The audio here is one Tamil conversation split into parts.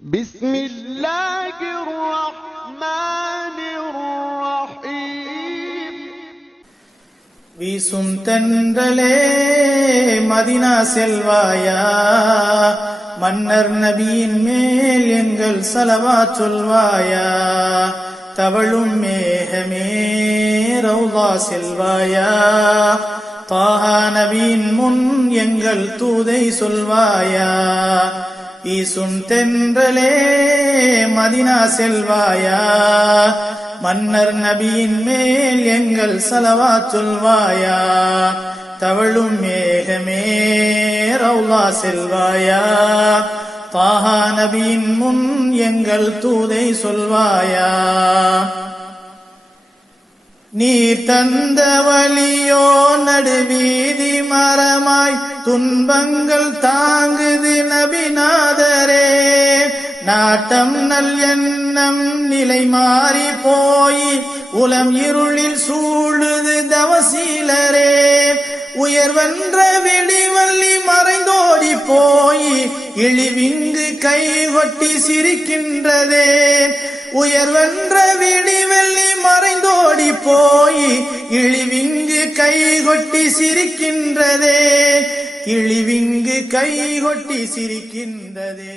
بسم الله الرحمن الرحيم வீசும் தென்றலே மதினா செல்வாயா, மன்னர் நபியின் மேல் எங்கள் ஸலவாத் சொல்வாயா. தவழும் மேகமே ரௌதா செல்வாயா, தாஹா நபியின் முன் எங்கள் தூதை சொல்வாயா. வீசும் தென்றலே மதினா செல்வாயா, மன்னர் நபியின் மேல் எங்கள் ஸலவாத் சொல்வாயா. தவழும் மேகமே ரௌலா செல்வாயா, தாஹா நபியின் முன் எங்கள் தூதை சொல்வாயா. நீர் தந்த வழியோ நடுவீதி மரமாய், துன்பங்கள் தாங்குது நபிநாதரே. நாட்டம் நல் எண்ணம் நிலை மாறி போய், உலம் இருளில் சூழுது தவசீலரே. உயர்வென்ற வெளிவள்ளி மறைந்தோடி போய், இழிவிங்கு கைகொட்டி சிரிக்கின்றதே. உயர்வென்ற விடிவெள்ளி மறைந்தோடி போய், இழிவிங்கு கைகொட்டி சிரிக்கின்றதே. இழிவிங்கு கைகொட்டி சிரிக்கின்றதே.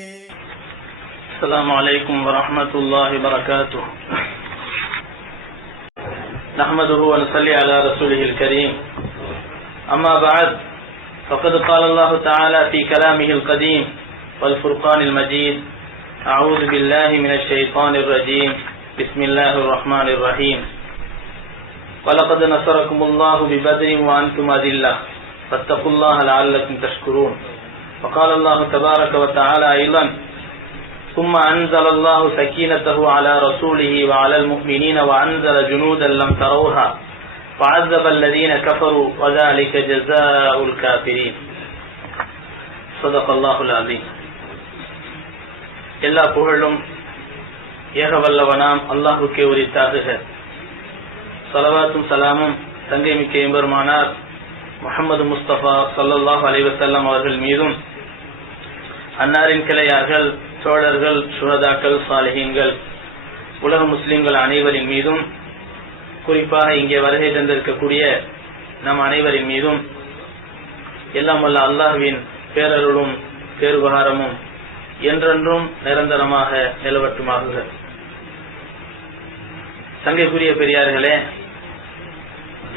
السلام عليكم ورحمة الله وبركاته. نحمده ونصلي على رسوله الكريم. أما بعد، فقد قال الله تعالى في كلامه القديم والفرقان المجيد: أعوذ بالله من الشيطان الرجيم، بسم الله الرحمن الرحيم. ولقد نصركم الله ببدر وأنتم أذلة فاتقوا الله لعلكم تشكرون. وقال الله تبارك وتعالى أيضا: ثم أنزل الله سكينته على رسوله وعلى المؤمنين وأنزل جنودا لم تروها وعذب الذين كفروا وذلك جزاء الكافرين. صدق الله العظيم. எல்லா புகழும் ஏகவல்லவனாம் அல்லாஹுக்கே உரித்தாகுக. ஸலவாத்தும் சலாமும் தங்கை மிக்க எம்பெருமானார் முஹம்மது முஸ்தபா ஸல்லல்லாஹு அலைஹி வஸல்லம் அவர்கள் மீதும், அன்னாரின் கிளையார்கள், தோழர்கள், சுஹதாக்கள், சாலிஹீன்கள், உலக முஸ்லிம்கள் அனைவரின் மீதும், குறிப்பாக இங்கே வருகை தந்திருக்கக்கூடிய நம் அனைவரின் மீதும் எல்லாம் வல்ல அல்லாஹ்வின் பேரருளும் பேருபகாரமும் என்றென்றும் நிரந்தரமாக நிலவட்டுமாகுக. சங்கைக்குரிய பெரியார்களே,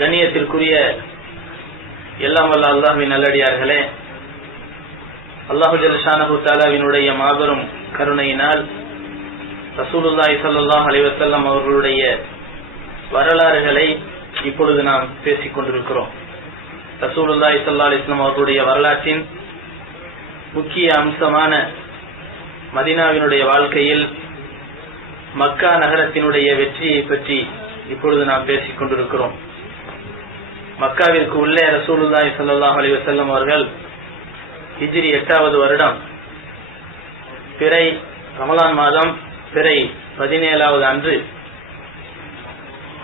கண்ணியத்திற்குரிய எல்லாம் வல்ல அல்லாஹ்வின் நல்லடியார்களே, அல்லாஹு ஜல்லஷானஹு தஆலாவினுடைய மாபெரும் கருணையினால் ரசூலுல்லாஹி ஸல்லல்லாஹு அலைஹி வஸல்லம் அவர்களுடைய வரலாறுகளை இப்பொழுது நாம் பேசிக் கொண்டிருக்கிறோம். ரசூலுல்லாஹி ஸல்லல்லாஹு அலைஹி வஸல்லம் அவர்களுடைய வரலாற்றின் முக்கிய அம்சமான மதீனாவினுடைய வாழ்க்கையில் மக்கா நகரத்தினுடைய வெற்றியை பற்றி இப்பொழுது நாம் பேசிக் கொண்டிருக்கிறோம். மக்காவிற்கு உள்ளே ரசூலுல்லாஹி ஸல்லல்லாஹு அலைஹி வஸல்லம் அவர்கள் ஹிஜ்ரி 8வது வருடம் பிறை ரமலான் மாதம் பிறை 17வது அன்று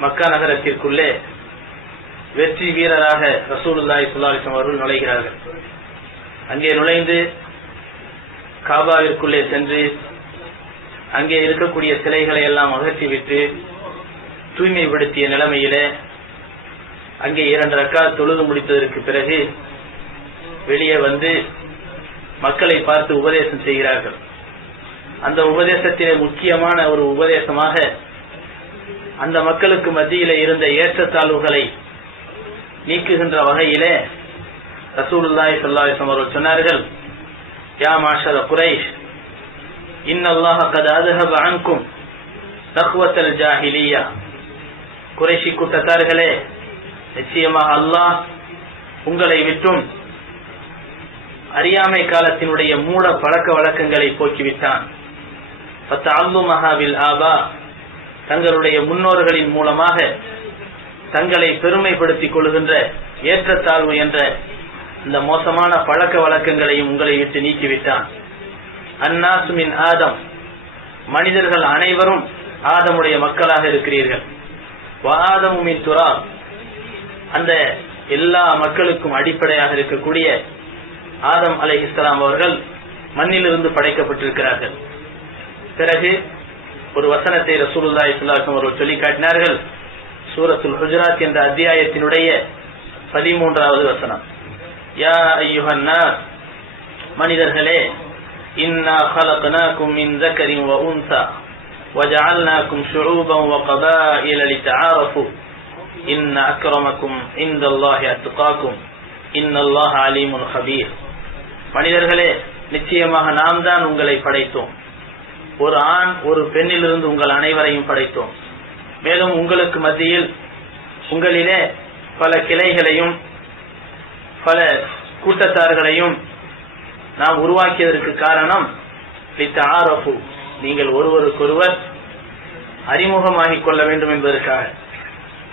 மக்கா நகரத்திற்குள்ளே வெற்றி வீரராக ரசூலுல்லாஹி ஸல்லல்லாஹு அலைஹி வஸல்லம் அவர்கள் நுழைகிறார்கள். அங்கே நுழைந்து காபாவிற்குள்ளே சென்று அங்கே இருக்கக்கூடிய சிலைகளை எல்லாம் அகற்றிவிட்டு தூய்மைப்படுத்திய நிலைமையிலே அங்கே 2 ரக்காத் தொழுது முடித்ததற்கு பிறகு வெளியே வந்து மக்களை பார்த்து உபதேசம் செய்கிறார்கள். அந்த உபதேசத்திலே முக்கியமான ஒரு உபதேசமாக அந்த மக்களுக்கு மத்தியிலே இருந்த ஏற்றத்தாழ்வுகளை நீக்குகின்ற வகையிலே ரசூலுல்லாஹி ஸல்லல்லாஹு அலைஹி வஸல்லம் அவர்கள் சொன்னார்கள்: யா மாஷர குரைஷ், இன்னல்லாஹ கத் அத்ஹப அன்கும் தக்வத்தல் ஜாஹிலியா. குறைஷி கூட்டத்தார்களே, நிச்சயமாக அல்லாஹ் உங்களை விட்டும் அறியாமை காலத்தினுடைய மூட பழக்க வழக்கங்களை போக்கிவிட்டான். ஃபதஅல்லுமஹா பில் ஆபா, தங்களுடைய முன்னோர்களின் மூலமாக தங்களை பெருமைப்படுத்திக் கொள்கின்ற ஏற்றத்தாழ்வு என்ற இந்த மோசமான பழக்க வழக்கங்களையும் உங்களை விட்டு நீக்கிவிட்டான். அன்னாசு மின் ஆதம், மனிதர்கள் அனைவரும் ஆதமுடைய மக்களாக இருக்கிறீர்கள். வ ஆதமு மின் துராப், அந்த எல்லா மக்களுக்கும் அடிப்படையாக இருக்கக்கூடிய ஆதம் அலைஹிஸ்ஸலாம் அவர்கள் மண்ணிலிருந்து படைக்கப்பட்டிருக்கிறார்கள். பிறகு ஒரு வசனத்தை ரசூலுல்லாஹி ஸல்லல்லாஹு அலைஹி வஸல்லம் அவர்கள் சொல்லி காட்டினார்கள். சூரத்துல் ஹுஜராத் என்ற அத்தியாயத்தினுடைய 13வது வசனம். யா அய்யுஹன் நாஸ், மனிதர்களே, இன்னா ஹலக்னாகும் மின் ذكரின் வ உன்ஸா வஜஅல்னாகும் ஷுஊபன் வ கபாயில லிதஆரஃபு இன்ன அக்ரமக்கும் இன்தல்லாஹி அத்காக்கும் இன்னல்லாஹ அலீமுன் கபீர். மனிதர்களே, நிச்சயமாக நாம் தான் உங்களை படைத்தோம். ஒரு ஆண் ஒரு பெண்ணிலிருந்து உங்கள் அனைவரையும் படைத்தோம். மேலும் உங்களுக்கு மத்தியில் உங்களிலே பல கிளைகளையும் பல கூட்டத்தார்களையும் நாம் உருவாக்கியதற்கு காரணம் லிதஆரஃபு, நீங்கள் ஒருவருக்கொருவர் அறிமுகமாகிக் கொள்ள வேண்டும் என்பதற்காக.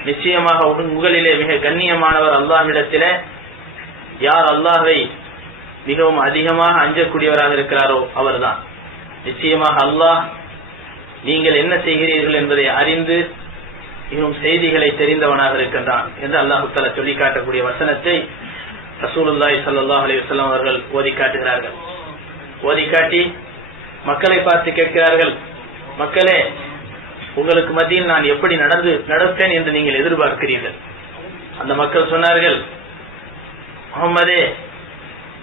நிச்சயமாக உங்களிலே மிக கண்ணியமானவர் அல்லாஹ்விடத்திலே யார் அல்லாஹ்வை மிகவும் அதிகமாக அஞ்சக்கூடியவராக இருக்கிறாரோ அவர்தான். நிச்சயமாக அல்லாஹ் நீங்கள் என்ன செய்கிறீர்கள் என்பதை அறிந்து இன்னும் செய்திகளை தெரிந்தவனாக இருக்கின்றான் என்று அல்லாஹ் தஆலா சொல்லி காட்டக்கூடிய வசனத்தை ரசூலுல்லாஹி ஸல்லல்லாஹு அலைஹி வஸல்லம் அவர்கள் ஓதி காட்டுகிறார்கள். ஓதி காட்டி மக்களை பார்த்து கேட்கிறார்கள், மக்களே, உங்களுக்கு மத்தியில் நான் எப்படி நடப்பேன் என்று நீங்கள் எதிர்பார்க்கிறீர்கள்? அந்த மக்கள் சொன்னார்கள், முஹம்மதே,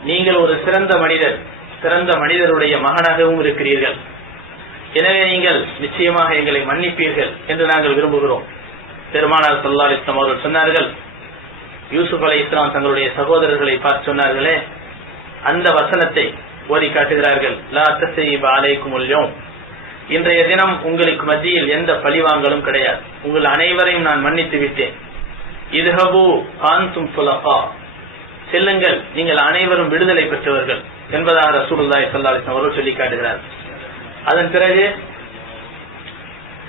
நீங்கள் ஒரு சிறந்த மனிதருடைய மகனாகவும் இருக்கிறீர்கள். எனவே நீங்கள் நிச்சயமாக எங்களை மன்னிப்பீர்கள் என்று நாங்கள் விரும்புகிறோம். பெருமானார் ஸல்லல்லாஹு அலைஹி வஸல்லம் அவர்கள் சொன்னார்கள், யூசுப் அலைஹிஸ்ஸலாம் தங்களுடைய சகோதரர்களை பார்த்து சொன்னார்களே, அந்த வசனத்தை ஓதி காட்டுகிறார்கள். லா தஸீப அலைக்குமுல் யௌம், இன்றைய தினம் உங்களுக்கு மத்தியில் எந்த பழிவாங்கலும் கிடையாது, உங்கள் அனைவரையும் நான் மன்னித்து விட்டேன். இத்ஹபு அன்தும் துலகா, செல்லுங்கள், நீங்கள் அனைவரும் விடுதலை பெற்றவர்கள் என்பதாக ரசூலுல்லாஹி ஸல்லல்லாஹு அலைஹி வஸல்லம் அவர்கள் சொல்லி காட்டுகிறார். அதன் பிறகு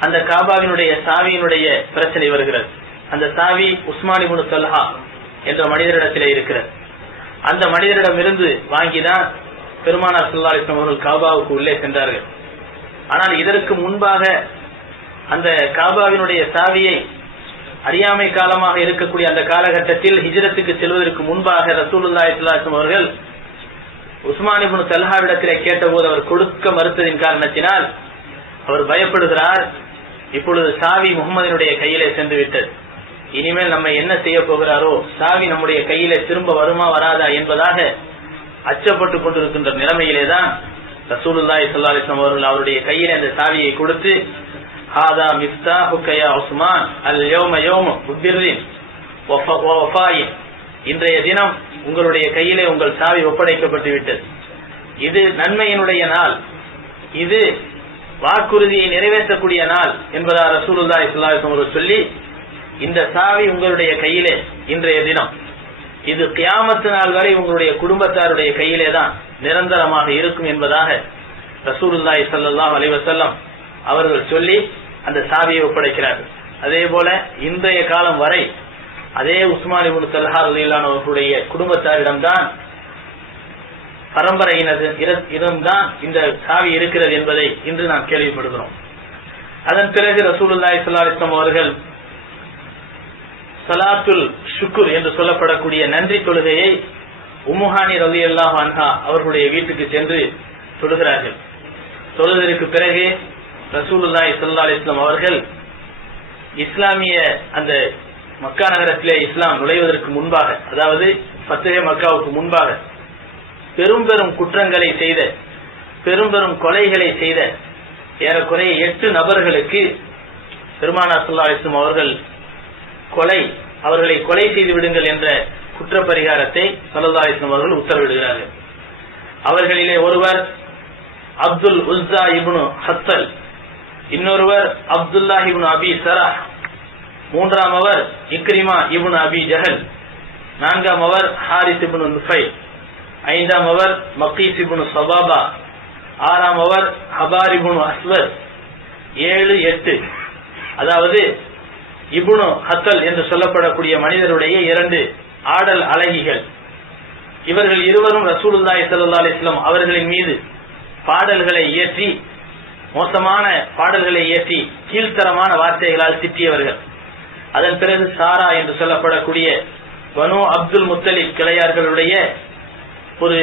அந்த காபாவினுடைய சாவியினுடைய பிரச்சனை வருகிறது. அந்த சாவி உஸ்மான் இப்னு தல்ஹா என்ற மனிதரிடத்திலே இருக்கிறது. அந்த மனிதரிடமிருந்து வாங்கிதான் பெருமானார் ஸல்லல்லாஹு அலைஹி வஸல்லம் அவர்கள் காபாவுக்கு உள்ளே சென்றார்கள். ஆனால் இதற்கு முன்பாக அந்த காபாவினுடைய சாவியை அறியாமை காலமாக இருக்கக்கூடிய அந்த காலகட்டத்தில் ஹிஜ்ரத்துக்கு செல்வதற்கு முன்பாக ரசூலுல்லாஹி ஸல்லல்லாஹு அலைஹி வஸல்லம் அவர்கள் உஸ்மான் இப்னு தல்ஹாவிடத்திலே கேட்டபோது அவர் கொடுக்க மறுத்ததின் காரணத்தினால் அவர் பயப்படுகிறார், இப்பொழுது சாவி முகமதினுடைய கையிலே சென்று விட்டது, இனிமேல் நம்ம என்ன செய்ய போகிறாரோ, சாவி நம்முடைய கையிலே திரும்ப வருமா வராதா என்பதாக அச்சப்பட்டுக் கொண்டிருக்கின்ற நிலைமையிலேதான் ரசூலுல்லாஹி ஸல்லல்லாஹு அலைஹி வஸல்லம் அவர்கள் அவருடைய கையிலே அந்த சாவியை கொடுத்து, ஹாதா மிஃப்தாஹுக யா உஸ்மான் அல் யௌம யௌமு பிர்ரின் வ வஃபாயின், இன்றைய தினம் உங்களுடைய கையிலே உங்கள் சாவி ஒப்படைக்கப்பட்டு விட்டது. இது நன்மையினுடைய நாள், இது வாக்குறுதியை நிறைவேற்றக்கூடிய நாள் என்பதாக ரசூலுல்லாஹி ஸல்லல்லாஹு அலைஹி வஸல்லம் சொல்லி, இந்த சாவி உங்களுடைய கையிலே இன்றைய தினம், இது கியாமத்து நாள் வரை உங்களுடைய குடும்பத்தாருடைய கையிலே தான் நிரந்தரமாக இருக்கும் என்பதாக ரசூலுல்லாஹி ஸல்லல்லாஹு அலைஹி வஸல்லம் அவர்கள் சொல்லி அந்த சாவியை ஒப்படைக்கிறார்கள். அதே போல இன்றைய காலம் வரை அதே உஸ்மான் இப்னு தல்ஹா ரலியல்லாஹு அவர்களுடைய குடும்பத்தாரிடம்தான் பரம்பரையினரிடம்தான் இந்த சாவி இருக்கிறது என்பதை இன்று நாம் கேள்விப்படுகிறோம். அதன் பிறகு ரசூலுல்லாஹி ஸல்லல்லாஹு அலைஹி வஸல்லம் அவர்கள் ஸலாத்துல் ஷுக்ர் என்று சொல்லப்படக்கூடிய நன்றி தொழுகையை உம்முஹானி ரலியல்லாஹு அன்ஹா அவர்களுடைய வீட்டுக்கு சென்று தொழுகிறார்கள். தொழுதற்கு பிறகு ரசூலுல்லாஹி ஸல்லல்லாஹு அலைஹி வஸல்லம் அவர்கள் இஸ்லாமிய அந்த மக்கா நகரத்திலே இஸ்லாம் நுழைவதற்கு முன்பாக, அதாவது ஃபத்ஹே மக்காவுக்கு முன்பாக பெரும் பெரும் குற்றங்களை செய்த, பெரும் பெரும் கொலைகளை செய்த ஏறக்குறைய 8 நபர்களுக்கு பெருமானார் ஸல்லல்லாஹு அலைஹி வஸல்லம் அவர்கள் அவர்களை கொலை செய்து விடுங்கள் என்ற குற்றப்பரிகாரத்தை ஸல்லல்லாஹு அலைஹி வஸல்லம் அவர்கள் உத்தரவிடுகிறார்கள். அவர்களிலே ஒருவர் அப்துல் உஸ்ஸா இப்னு ஹத்தல், இன்னொருவர் அப்துல்லா இப்னு அபி சரஹ், மூன்றாம் அவர் இக்ரிமா இப்னு அபி ஜஹல், நான்காம் அவர் ஹாரிஸ் இப்னு நுஃபைல், ஐந்தாம் அவர் மக்கீஸ் இப்னு சபாபா, ஆறாம் அவர் ஹபார் இப்னு அஸ்வத், 7, 8, அதாவது இப்னு ஹத்தல் என்று சொல்லப்படக்கூடிய மனிதருடைய 2 ஆடல் அழகிகள். இவர்கள் இருவரும் ரசூலுல்லாஹி ஸல்லல்லாஹு அலைஹி வஸல்லம் அவர்களின் மீது பாடல்களை இயற்றி, மோசமான பாடல்களை இயற்றி கீழ்த்தரமான வார்த்தைகளால் திட்டியவர்கள். அதன் பிறகு சாரா என்று சொல்லப்படக்கூடிய பனு அப்துல் முத்தலிப் கிளையார்களுடைய ஒரு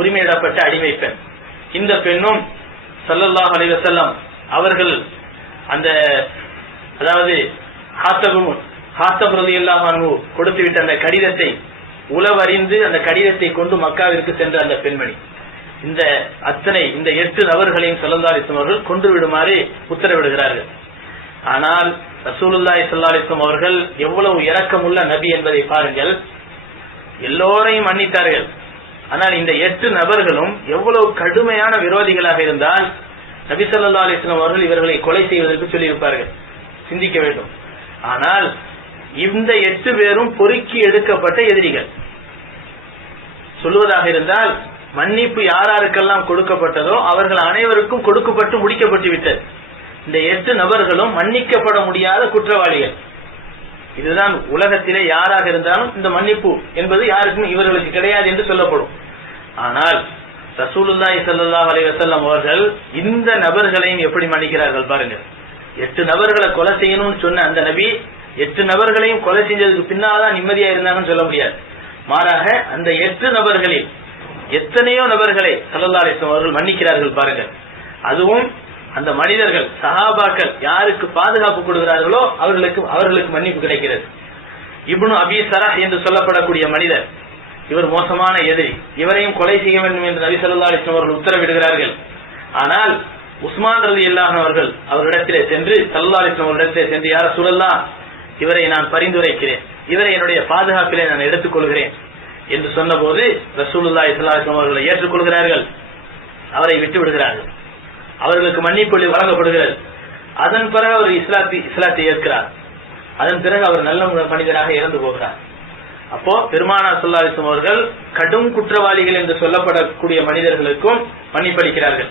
உரிமையிடப்பட்ட அடிமை பெண். இந்த பெண்ணும் ஸல்லல்லாஹு அலைஹி வஸல்லம் அவர்கள் அந்த அதாவது ஹாத்தப் ரலியல்லாஹு அன்ஹு கொடுத்து விட்ட அந்த கடிதத்தை உளவறிந்து அந்த கடிதத்தை கொண்டு மக்காவிற்கு சென்ற அந்த பெண்மணி, இந்த 8 நபர்களையும் ஸல்லல்லாஹு அலைஹி வஸல்லம் அவர்கள் கொன்று விடுமாறு உத்தரவிடுகிறார்கள். ஆனால் ரசூலுல்லாஹி ஸல்லல்லாஹு அலைஹி வஸல்லம் அவர்கள் எவ்வளவு இரக்கமுள்ள நபி என்பதை பாருங்கள். எல்லோரையும் மன்னித்தார்கள். ஆனால் இந்த 8 நபர்களும் எவ்வளவு கடுமையான விரோதிகளாக இருந்தால் நபி ஸல்லல்லாஹு அலைஹி வஸல்லம் அவர்கள் இவர்களை கொலை செய்வதற்கு சொல்லியிருப்பார்கள். சிந்திக்க வேண்டும். ஆனால் இந்த 8 பேரும் பொறுக்கி எடுக்கப்பட்ட எதிரிகள். சொல்வதாக இருந்தால் மன்னிப்பு யாராருக்கெல்லாம் கொடுக்கப்பட்டதோ அவர்கள் அனைவருக்கும் கொடுக்கப்பட்டு முடிக்கப்பட்டு விட்டது. இந்த 8 நபர்களும் மன்னிக்கப்பட முடியாத குற்றவாளிகள். இதுதான் உலகத்திலே யாராக இருந்தாலும் இந்த மன்னிப்பு என்பது யாருக்கும் இவர்களுக்கு கிடையாது என்று சொல்லப்படும். ஆனால் ரசூலுல்லாஹி ஸல்லல்லாஹு அலைஹி வஸல்லம் அவர்கள் இந்த நபர்களையும் எப்படி மன்னிக்கிறார்கள் பாருங்கள். 8 நபர்களை கொலை செய்யணும்னு சொன்ன அந்த நபி 8 நபர்களையும் கொலை செஞ்சதுக்கு பின்னால்தான் நிம்மதியா இருந்தாங்கன்னு சொல்ல முடியாது. மாறாக அந்த 8 நபர்களில் எத்தனையோ நபர்களை ஸல்லல்லாஹு அலைஹி வஸல்லம் அவர்கள் மன்னிக்கிறார்கள் பாருங்கள். அதுவும் அந்த மனிதர்கள் சஹாபாக்கள் யாருக்கு பாதுகாப்பு கொடுக்கிறார்களோ அவர்களுக்கு மன்னிப்பு கிடைக்கிறது. இப்னு அபி சரஹ் என்று சொல்லப்படக்கூடிய மனிதர், இவர் மோசமான எதிரி, இவரையும் கொலை செய்ய வேண்டும் என்று நபி ஸல்லல்லாஹு அலைஹி வஸல்லம் அவர்கள் உத்தரவிடுகிறார்கள். ஆனால் உஸ்மான் ரலியல்லாஹு அன்ஹு அவர்கள் அவரிடத்திலே சென்று ஸல்லல்லாஹு அலைஹி வஸல்லம் அவரிடத்திலே சென்று, யா ரசூலல்லாஹ், இவரை நான் பரிந்துரைக்கிறேன், இவரை என்னுடைய பாதுகாப்பிலே நான் எடுத்துக்கொள்கிறேன் என்று சொன்னபோது ரசூலுல்லாஹி ஸல்லல்லாஹு அலைஹி வஸல்லம் அவர்களை ஏற்றுக்கொள்கிறார்கள், அவரை விட்டு விடுகிறார்கள். அவர்களுக்கு மன்னிப்பு வழங்கப்படுகிறது. அதன் பிறகு அவர் இஸ்லாத்தை ஏற்கிறார். அதன் பிறகு அவர் நல்ல மனிதராக இறந்து போகிறார். அப்போ பெருமானார் ஸல்லல்லாஹு அலைஹி வஸல்லம் அவர்கள் கடும் குற்றவாளிகள் என்று சொல்லப்படக்கூடிய மனிதர்களுக்கும் மன்னிப்பளிக்கிறார்கள்.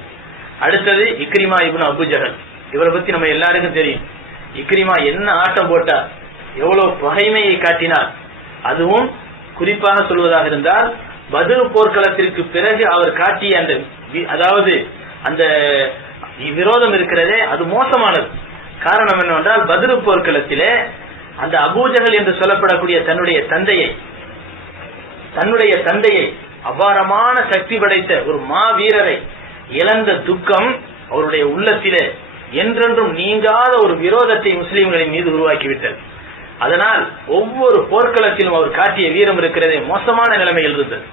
அடுத்தது இக்ரிமா இப்னு அபூ ஜஹல். இவரை பத்தி நம்ம எல்லாருக்கும் தெரியும். இக்ரிமா என்ன ஆட்டம் போட்டார், எவ்வளவு பகைமையை காட்டினார். அதுவும் குறிப்பாக சொல்வதாக இருந்தால் பத்ர் போர்க்களத்திற்கு பிறகு அவர் காட்டிய அந்த அதாவது அந்த விரோதம் இருக்கிறதே அது மோசமானது. காரணம் என்னவென்றால் பத்ர் போர்க்களத்திலே அந்த அபூ ஜஹல் என்று சொல்லப்படக்கூடிய தன்னுடைய தந்தையை அபாரமான சக்தி படைத்த ஒரு மாவீரரை இழந்த துக்கம் அவருடைய உள்ளத்திலே என்றென்றும் நீங்காத ஒரு விரோதத்தை முஸ்லிம்களின் மீது உருவாக்கிவிட்டது. அதனால் ஒவ்வொரு போர்க்களத்திலும் அவர் காட்டிய வீரம் இருக்கிறதே மோசமான நிலைமையில் இருந்தது.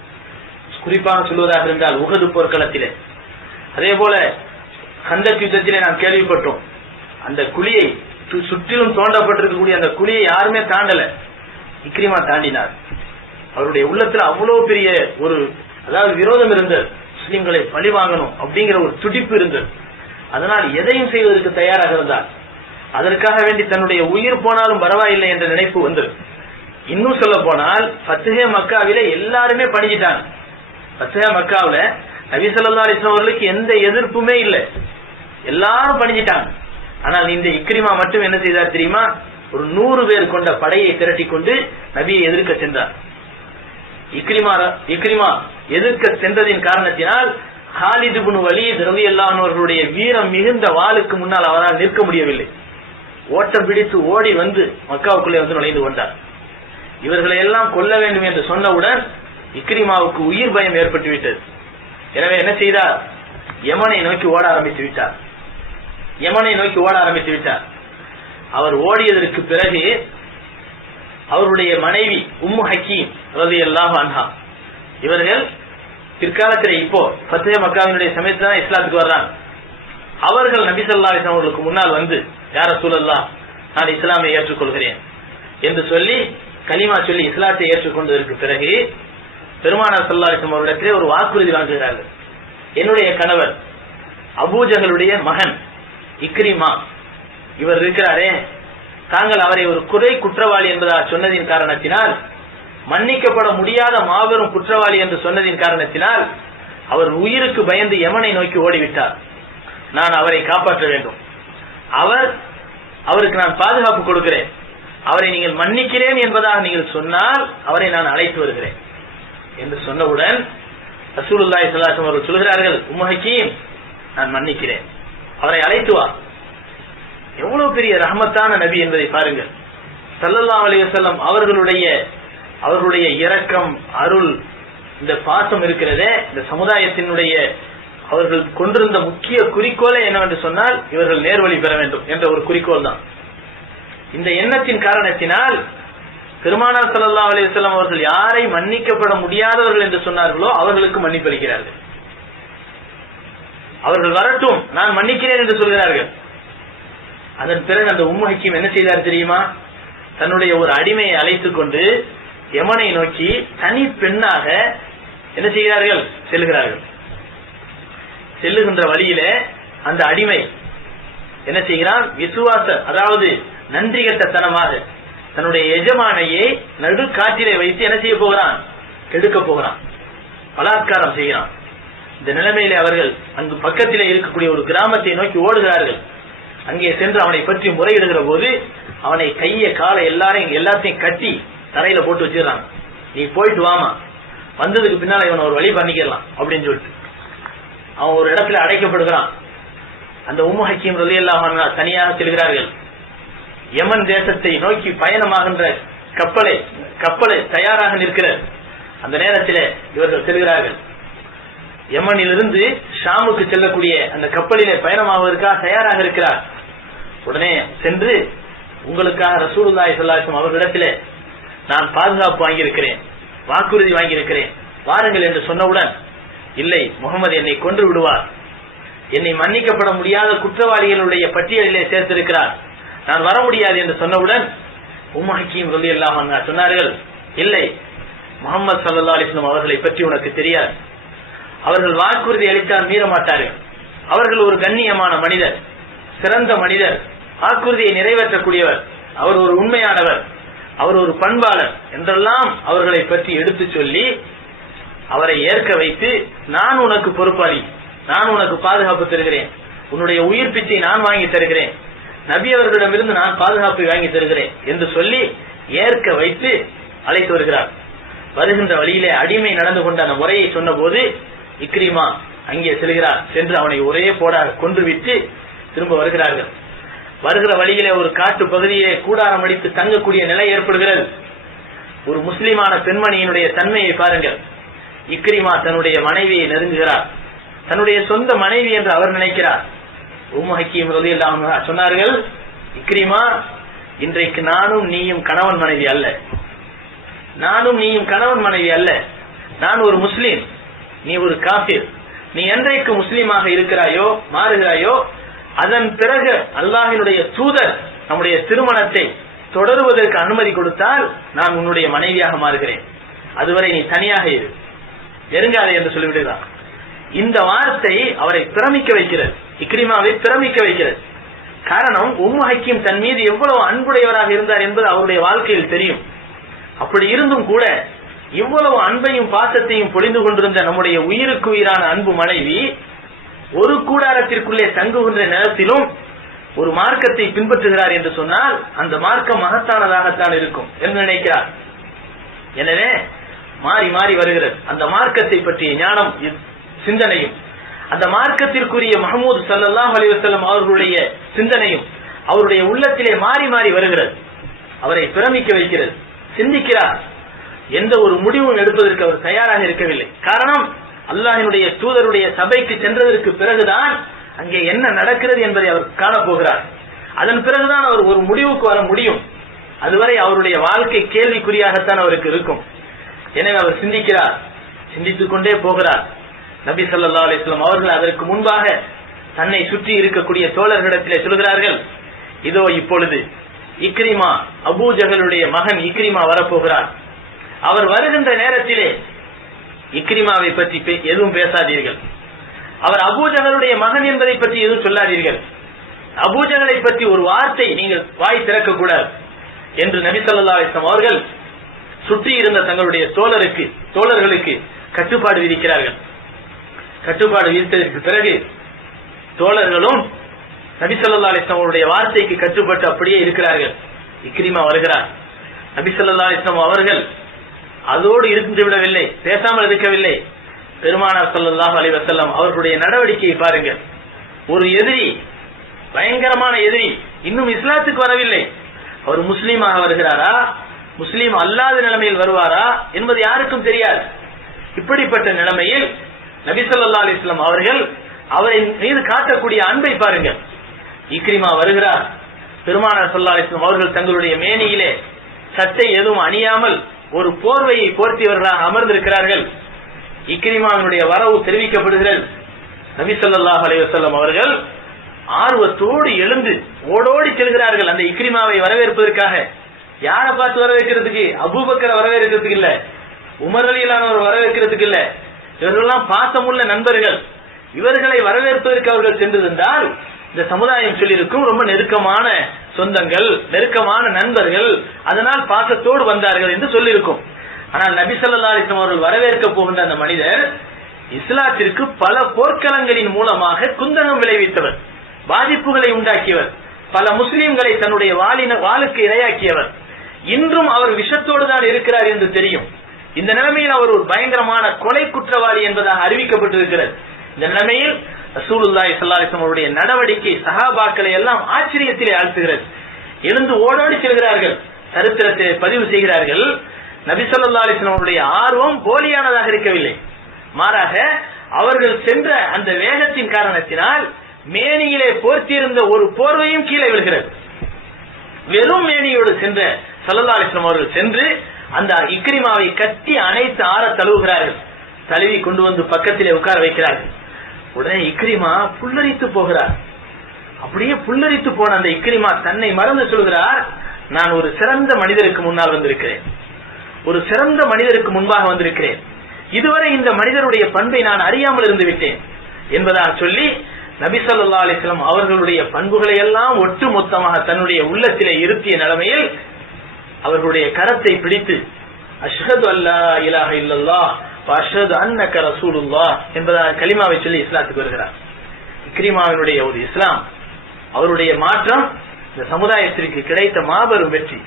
குறிப்பாக சொல்வதாக இருந்தால் உஹது போர்க்களத்திலே, அதே போல கந்தக் யுத்தத்திலே நாம் கேள்விப்பட்டோம். அந்த குழியை சுற்றிலும் தோண்டப்பட்டிருக்கக்கூடிய அந்த குழியை யாருமே தாண்டல, இக்ரிமா தாண்டினார். அவருடைய உள்ளத்துல அவ்வளவு பெரிய ஒரு அதாவது விரோதம் இருந்தது, முஸ்லிம்களை பழி வாங்கணும் அப்படிங்கிற ஒரு துடிப்பு இருந்தது. அதனால் எதையும் செய்வதற்கு தயாராக இருந்தார். அதற்காக வேண்டி தன்னுடைய உயிர் போனாலும் பரவாயில்லை என்ற நினைப்பு வந்தது. இன்னும் சொல்ல போனால் ஃபத்ஹே மக்காவிலே எல்லாருமே பணிஞ்சிட்டாங்க. ஃபத்ஹே மக்காவில நபி ஸல்லல்லாஹு அலைஹி வஸல்லம் அவர்களுக்கு எந்த எதிர்ப்புமே இல்லை, எல்லாரும் பணிஞ்சிட்டாங்க. ஆனால் இந்த இக்ரிமா மட்டும் என்ன செய்தார் தெரியுமா? ஒரு 100 பேர் கொண்ட படையை திரட்டி கொண்டு நபியை எதிர்க்க சென்றார். இக்ரிமா எதிர்க்க சென்றதின் காரணத்தினால் ஹாலித் இப்னு வலீத் ரலியல்லாஹு அன்ஹு அவர்களுடைய வீரம் மிகுந்த வாளுக்கு முன்னால் அவரால் நிற்க முடியவில்லை. ஓட்டம் பிடித்து ஓடி வந்து மக்காவுக்குள்ளே வந்து நுழைந்து கொண்டார். இவர்களை எல்லாம் கொல்ல வேண்டும் என்று சொன்னவுடன் இக்ரிமாவுக்கு உயிர் பயம் ஏற்பட்டு விட்டது. எனவே என்ன செய்தார்? யமனை நோக்கி ஓட ஆரம்பித்து விட்டார். அவர் ஓடியதற்கு பிறகு அவருடைய மனைவி உம்மு ஹக்கீம் ரலியல்லாஹு அன்ஹா, இவர்கள் பிற்காலத்தில் இப்போ ஃபத்ஹே மக்காவினுடைய சமயத்துல தான் இஸ்லாத்துக்கு வர்றாங்க. அவர்கள் நபி ஸல்லல்லாஹு அலைஹி வஸல்லம் அவர்களுக்கு முன்னால் வந்து, யா ரசூலல்லாஹ், நான் இஸ்லாமை ஏற்றுக்கொள்கிறேன் என்று சொல்லி கலிமா சொல்லி இஸ்லாத்தை ஏற்றுக்கொண்டதற்கு பிறகு பெருமானார் ஸல்லல்லாஹு அலைஹி வஸல்லம் அவரிடத்திலே ஒரு வாக்குறுதி வாங்குகிறார்கள். என்னுடைய கணவர் அபூ ஜஹலுடைய மகன் இக்ரிமா இவர் இருக்கிறாரே, தாங்கள் அவரை ஒரு குற்றவாளி என்பதாக சொன்னதின் காரணத்தினால், மன்னிக்கப்பட முடியாத மாபெரும் குற்றவாளி என்று சொன்னதின் காரணத்தினால் அவர் உயிருக்கு பயந்து யமனை நோக்கி ஓடிவிட்டார். நான் அவரை காப்பாற்ற வேண்டும். அவருக்கு நான் பாதுகாப்பு கொடுக்கிறேன். அவரை நீங்கள் மன்னிக்கிறேன் என்பதாக நீங்கள் சொன்னால் அவரை நான் அழைத்து வருகிறேன் என்று சொன்னவுடன் ரசூலுல்லாஹி ஸல்லல்லாஹு அலைஹி வஸல்லம் அவர்கள் சொல்கிறார்கள், உம்மு ஹக்கீம், நான் மன்னிக்கிறேன், அவரை அழைத்து வா. எவ்வளவு பெரிய ரஹ்மத்தான நபி என்பதை பாருங்கள். ஸல்லல்லாஹு அலைஹி வஸல்லம் அவர்களுடைய இரக்கம், அருள், இந்த பாசம் இருக்கிறதே, இந்த சமுதாயத்தினுடைய அவர்கள் கொண்டிருந்த முக்கிய குறிக்கோளே என்னவென்று சொன்னால் இவர்கள் நேர்வழி பெற வேண்டும் என்ற ஒரு குறிக்கோள் தான். இந்த எண்ணத்தின் காரணத்தினால் பெருமானார் ஸல்லல்லாஹு அலைஹி வஸல்லம் அவர்கள் யாரை மன்னிக்கப்பட முடியாதவர்கள் என்று சொன்னார்களோ அவர்களுக்கு மன்னிப்பளிக்கிறார்கள். அவர்கள் வரட்டும், நான் மன்னிக்கிறேன் என்று சொல்கிறார்கள். அதன் பிறகு அந்த உம்மு ஹக்கீம் என்ன செய்தார் தெரியுமா? தன்னுடைய ஒரு அடிமையை அழைத்துக் கொண்டு யமனை நோக்கி தனி பெண்ணாக என்ன செய்கிறார்கள்? செல்கிறார்கள். செல்லுகின்ற வழியில அந்த அடிமை என்ன செய்கிறான்? விசுவாச, அதாவது நன்றி கெட்டத்தனமாக தன்னுடைய எஜமானையை நடு காற்றிலே வைத்து என்ன செய்ய போகிறான்? கெடுக்க போகிறான், பலாத்காரம் செய்கிறான். இந்த நிலைமையில அவர்கள் அங்கு பக்கத்திலே இருக்கக்கூடிய ஒரு கிராமத்தை நோக்கி ஓடுகிறார்கள். அங்கே சென்று அவனை பற்றி முறையிடுகிற போது அவனை கைய காலை எல்லாத்தையும் கட்டி தரையில போட்டு வச்சிடறாங்க. நீ போயிட்டு வாமா, வந்ததுக்கு பின்னால இவன் ஒரு வழி பண்ணிக்கலாம் அப்படின்னு சொல்லிட்டு அவன் ஒரு இடத்துல அடைக்கப்படுகிறான். அந்த உம்மு ஹக்கீம் ரலியல்லாஹு அன்ஹா தனியாக செல்கிறார்கள். யமன் தேசத்தை நோக்கி பயணமாகின்ற கப்பலை தயாராக நிற்கிறார். அந்த நேரத்தில் இவர்கள் செல்கிறார்கள். யமனிலிருந்து ஷாமுக்கு செல்லக்கூடிய அந்த கப்பலிலே பயணமாவதற்காக தயாராக இருக்கிறார். உடனே சென்று, உங்களுக்காக ரசூலுல்லாஹி ஸல்லல்லாஹு அலைஹி வஸல்லம் அவர்களிடத்திலே நான் பாதுகாப்பு வாங்கியிருக்கிறேன், வாக்குறுதி வாங்கியிருக்கிறேன், வாருங்கள் என்று சொன்னவுடன், இல்லை முகமது என்னை கொன்று விடுவார், என்னை மன்னிக்கப்பட முடியாத குற்றவாளிகளுடைய பட்டியலிலே சேர்த்திருக்கிறார், நான் வர முடியாது என்று சொன்னவுடன் உம்மு ஹக்கீம் ரலியல்லாஹு அன்ஹா சொன்னார்கள், இல்லை, முஹம்மது ஸல்லல்லாஹு அலைஹி வஸல்லம் அவர்களை பற்றி உனக்கு தெரியாது. அவர்கள் வாக்குறுதி அளித்தால் மீற மாட்டார்கள். அவர்கள் ஒரு கண்ணியமான மனிதர், சிறந்த மனிதர், வாக்குறுதியை நிறைவேற்றக்கூடியவர், அவர் ஒரு உண்மையானவர், அவர் ஒரு பண்பாளர் என்றெல்லாம் அவர்களை பற்றி எடுத்து சொல்லி அவரை ஏற்க வைத்து, நான் உனக்கு பொறுப்பாளி, நான் உனக்கு பாதுகாப்பு தருகிறேன், உன்னுடைய உயிர் பிச்சை நான் வாங்கி தருகிறேன், நபி அவர்களிடமிருந்து நான் பாதுகாப்பை வாங்கி தருகிறேன் என்று சொல்லி ஏற்க வைத்து அழைத்து வருகிறார். வருகின்ற வழியிலே அடிமை நடந்து கொண்ட அந்த முறையை சொன்ன போது இக்ரிமா அங்கே செல்கிறார். சென்று அவனை ஒரே போடாக கொன்றுவிட்டு திரும்ப வருகிறார்கள். வருகிற வழியிலே ஒரு காட்டு பகுதியிலே கூடாரம் அடித்து தங்கக்கூடிய நிலை ஏற்படுகிறது. ஒரு முஸ்லிமான பெண்மணியினுடைய தன்மையை பாருங்கள். இக்ரிமா தன்னுடைய மனைவியை நெருங்குகிறார். தன்னுடைய சொந்த மனைவி என்று அவர் நினைக்கிறார். உம்மு ஹக்கீம் ரலியல்லாஹு அன்ஹா சொன்னார்கள், இக்ரிமா, இன்றைக்கு நானும் நீயும் கணவன் மனைவி அல்ல, நானும் நீயும் கணவன் மனைவி அல்ல, நான் ஒரு முஸ்லீம், நீ ஒரு காஃபிர். நீ என்றைக்கு முஸ்லீமாக இருக்கிறாயோ மாறுகிறாயோ அதன் பிறகு அல்லாஹ்வினுடைய தூதர் நம்முடைய திருமணத்தை தொடருவதற்கு அனுமதி கொடுத்தால் நான் உன்னுடைய மனைவியாக மாறுகிறேன், அதுவரை நீ தனியாக இரு, நெருங்காதே என்று சொல்லிவிடுகிறார். இந்த வார்த்தை அவரை பிரமிக்க வைக்கிறது, இக்ரிமாவை பிரமிக்க வைக்கிறது. காரணம், உம்மு ஹக்கீம் தன் மீது எவ்வளவு அன்புடையவராக இருந்தார் என்பது அவருடைய வாழ்க்கையில் தெரியும். அப்படி இருந்தும் கூட இவ்வளவு அன்பையும் பாசத்தையும் பொழிந்து கொண்டிருந்த நம்முடைய உயிருக்கு உயிரான அன்பு மனைவி ஒரு கூடாரத்திற்குள்ளே தங்குகின்ற நேரத்திலும் ஒரு மார்க்கத்தை பின்பற்றுகிறார் என்று சொன்னால் அந்த மார்க்கம் மகத்தானதாகத்தான் இருக்கும் என்று நினைக்கிறார். எனவே மாறி மாறி வருகிறது அந்த மார்க்கத்தை பற்றிய ஞானம் சிந்தனையும், அந்த மார்க்கத்திற்குரிய முஹம்மது ஸல்லல்லாஹு அலைஹி வஸல்லம் அவர்களுடைய சிந்தனையும் அவருடைய உள்ளத்திலே மாறி மாறி வருகிறது. அவரை பிரமிக்க வைக்கிறது. சிந்திக்கிறார். எந்த ஒரு முடிவும் எடுப்பதற்கு அவர் தயாராக இருக்கவில்லை. காரணம், அல்லாஹ்வினுடைய தூதருடைய சபைக்கு சென்றதற்கு பிறகுதான் அங்கே என்ன நடக்கிறது என்பதை அவர் காணப்போகிறார். அதன் பிறகுதான் அவர் ஒரு முடிவுக்கு வர முடியும். அதுவரை அவருடைய வாழ்க்கை கேள்விக்குறியாகத்தான் அவருக்கு இருக்கும். எனவே அவர் சிந்திக்கிறார். சிந்தித்துக் கொண்டே போகிறார். நபி ஸல்லல்லாஹு அலைஹி வஸல்லம் அவர்கள் அதற்கு முன்பாக தன்னை சுற்றி இருக்கக்கூடிய தோழர்களிடத்திலே சொல்கிறார்கள், இதோ இப்பொழுது இக்ரிமா, அபூ ஜஹலுடைய மகன் இக்ரிமா வரப்போகிறார். அவர் வருகின்ற நேரத்திலே இக்ரிமாவை பற்றி எதுவும் பேசாதீர்கள், அவர் அபூ ஜஹலுடைய மகன் என்பதை பற்றி எதுவும் சொல்லாதீர்கள், அபூ ஜஹலை பற்றி ஒரு வார்த்தை நீங்கள் வாய் திறக்க கூடாது என்று நபி ஸல்லல்லாஹு அலைஹி வஸல்லம் அவர்கள் சுற்றி இருந்த தங்களுடைய தோழர்களுக்கு கட்டுப்பாடு விதிக்கிறார்கள். கட்டுப்பாடு விதித்ததற்கு பிறகு தோழர்களும் நபி ஸல்லல்லாஹு அலைஹி வஸல்லம் அவருடைய வார்த்தைக்கு கட்டுப்பட்டு அப்படியே இருக்கிறார்கள். இக்ரிமா வருகிறார். நபி ஸல்லல்லாஹு அலைஹி வஸல்லம் அவர்கள் அதோடு இருந்து விடவில்லை, பேசாமல் இருக்கவில்லை. பெருமானார் ஸல்லல்லாஹு அலைஹி வஸல்லம் அவர்களுடைய நடவடிக்கையை பாருங்கள். ஒரு எதிரி, பயங்கரமான எதிரி, இன்னும் இஸ்லாத்துக்கு வரவில்லை, அவர் முஸ்லீமாக வருகிறாரா, முஸ்லீம் அல்லாத நிலைமையில் வருவாரா என்பது யாருக்கும் தெரியாது. இப்படிப்பட்ட நிலைமையில் நபி ஸல்லல்லாஹு அலைஹி வஸல்லம் அவர்கள் அவரின் மீது காட்டக்கூடிய அன்பை பாருங்கள். இக்ரிமா வருகிறார். பெருமானார் ஸல்லல்லாஹு அலைஹி வஸல்லம் அவர்கள் தங்களுடைய மேனியிலே சட்டை எதுவும் அணியாமல் ஒரு போர்வையை போர்த்தியவர்களாக அமர்ந்திருக்கிறார்கள். இக்ரிமாவினுடைய வரவு தெரிவிக்கப்படுகிறது. நபி ஸல்லல்லாஹு அலைஹி வஸல்லம் அவர்கள் ஆர்வத்தோடு எழுந்து ஓடோடி செல்கிறார்கள் அந்த இக்ரிமாவை வரவேற்பதற்காக. யாரை பார்த்து வரவேற்கிறதுக்கு? அபூபக்கரை வரவேற்கிறதுக்கு இல்ல, உமர் ரலியல்லாஹு வரவேற்கிறதுக்கு இல்ல. இவர்களெல்லாம் பாசமுள்ள நண்பர்கள். இவர்களை வரவேற்பதற்கு அவர்கள் சென்றிருந்தால் இந்த சமுதாயம் சொல்லியிருக்கும் ரொம்ப நெருக்கமான சொந்தங்கள், நெருக்கமான நண்பர்கள், அதனால் பாசத்தோடு வந்தார்கள் என்று சொல்லியிருக்கும். ஆனால் நபி ஸல்லல்லாஹு அலைஹி வஸல்லம் அவர்கள் வரவேற்க போகின்ற அந்த மனிதர் இஸ்லாத்திற்கு பல போர்க்களங்களின் மூலமாக குந்தகம் விளைவித்தவர், பாதிப்புகளை உண்டாக்கியவர், பல முஸ்லிம்களை தன்னுடைய வாளுக்கு இரையாக்கியவர். இன்றும் அவர் விஷத்தோடு தான் இருக்கிறார் என்று தெரியும். இந்த நிலைமையில் அவர் ஒரு பயங்கரமான கொலை குற்றவாளி என்பதாக அறிவிக்கப்பட்டிருக்கிறது. இந்த நிலைமையில் ரசூலுல்லாஹி ஸல்லல்லாஹு அலைஹி வஸல்லம் அவருடைய நடவடிக்கை சஹாபாக்களை எல்லாம் ஆச்சரியத்திலே ஆழ்த்துகிறது. எழுந்து ஓடோடி செல்கிறார்கள். சரித்திரத்தை பதிவு செய்கிறார்கள். நபி ஸல்லல்லாஹு அலைஹி வஸல்லம் அவருடைய ஆர்வம் போலியானதாக இருக்கவில்லை. மாறாக அவர்கள் சென்ற அந்த வேகத்தின் காரணத்தினால் மேனியிலே போர்த்தியிருந்த ஒரு போர்வையும் கீழே விழுகிறது. வெறும் மேனியோடு சென்ற ஸல்லல்லாஹு அலைஹி வஸல்லம் அவர்கள் சென்று அந்த இக்ரிமாவை கட்டி அணைத்து ஆற தழுவுகிறார்கள். தழுவி கொண்டு வந்து பக்கத்திலே உட்கார வைக்கிறார்கள். உடனே இக்ரிமா புல்லரித்து போகிறார். அப்படியே புல்லரித்து போன அந்த இக்ரிமா தன்னை மறந்து சொல்கிறார், நான் ஒரு சிறந்த மனிதருக்கு முன்னால் வந்திருக்கிறேன், ஒரு சிறந்த மனிதருக்கு முன்பாக வந்திருக்கிறேன், இதுவரை இந்த மனிதருடைய பண்பை நான் அறியாமல் இருந்து விட்டேன் என்பதாக சொல்லி நபி ஸல்லல்லாஹு அலைஹி வஸல்லம் அவர்களுடைய பண்புகளை எல்லாம் ஒட்டு மொத்தமாக தன்னுடைய உள்ளத்திலே இருத்திய நிலைமையில் அவர்களுடைய கரத்தை பிடித்து அஷ்ஹது அல்லா இலாஹ இல்லல்லாஹ் வ அஷ்ஹது அன்னக ரசூலுல்லாஹ் என்பதாக கலிமாவை சொல்லி இஸ்லாத்துக்கு வருகிறார். இக்ரிமாவினுடைய ஒரு இஸ்லாம், அவருடைய மாற்றம் இந்த சமுதாயத்திற்கு கிடைத்த மாபெரும் வெற்றி.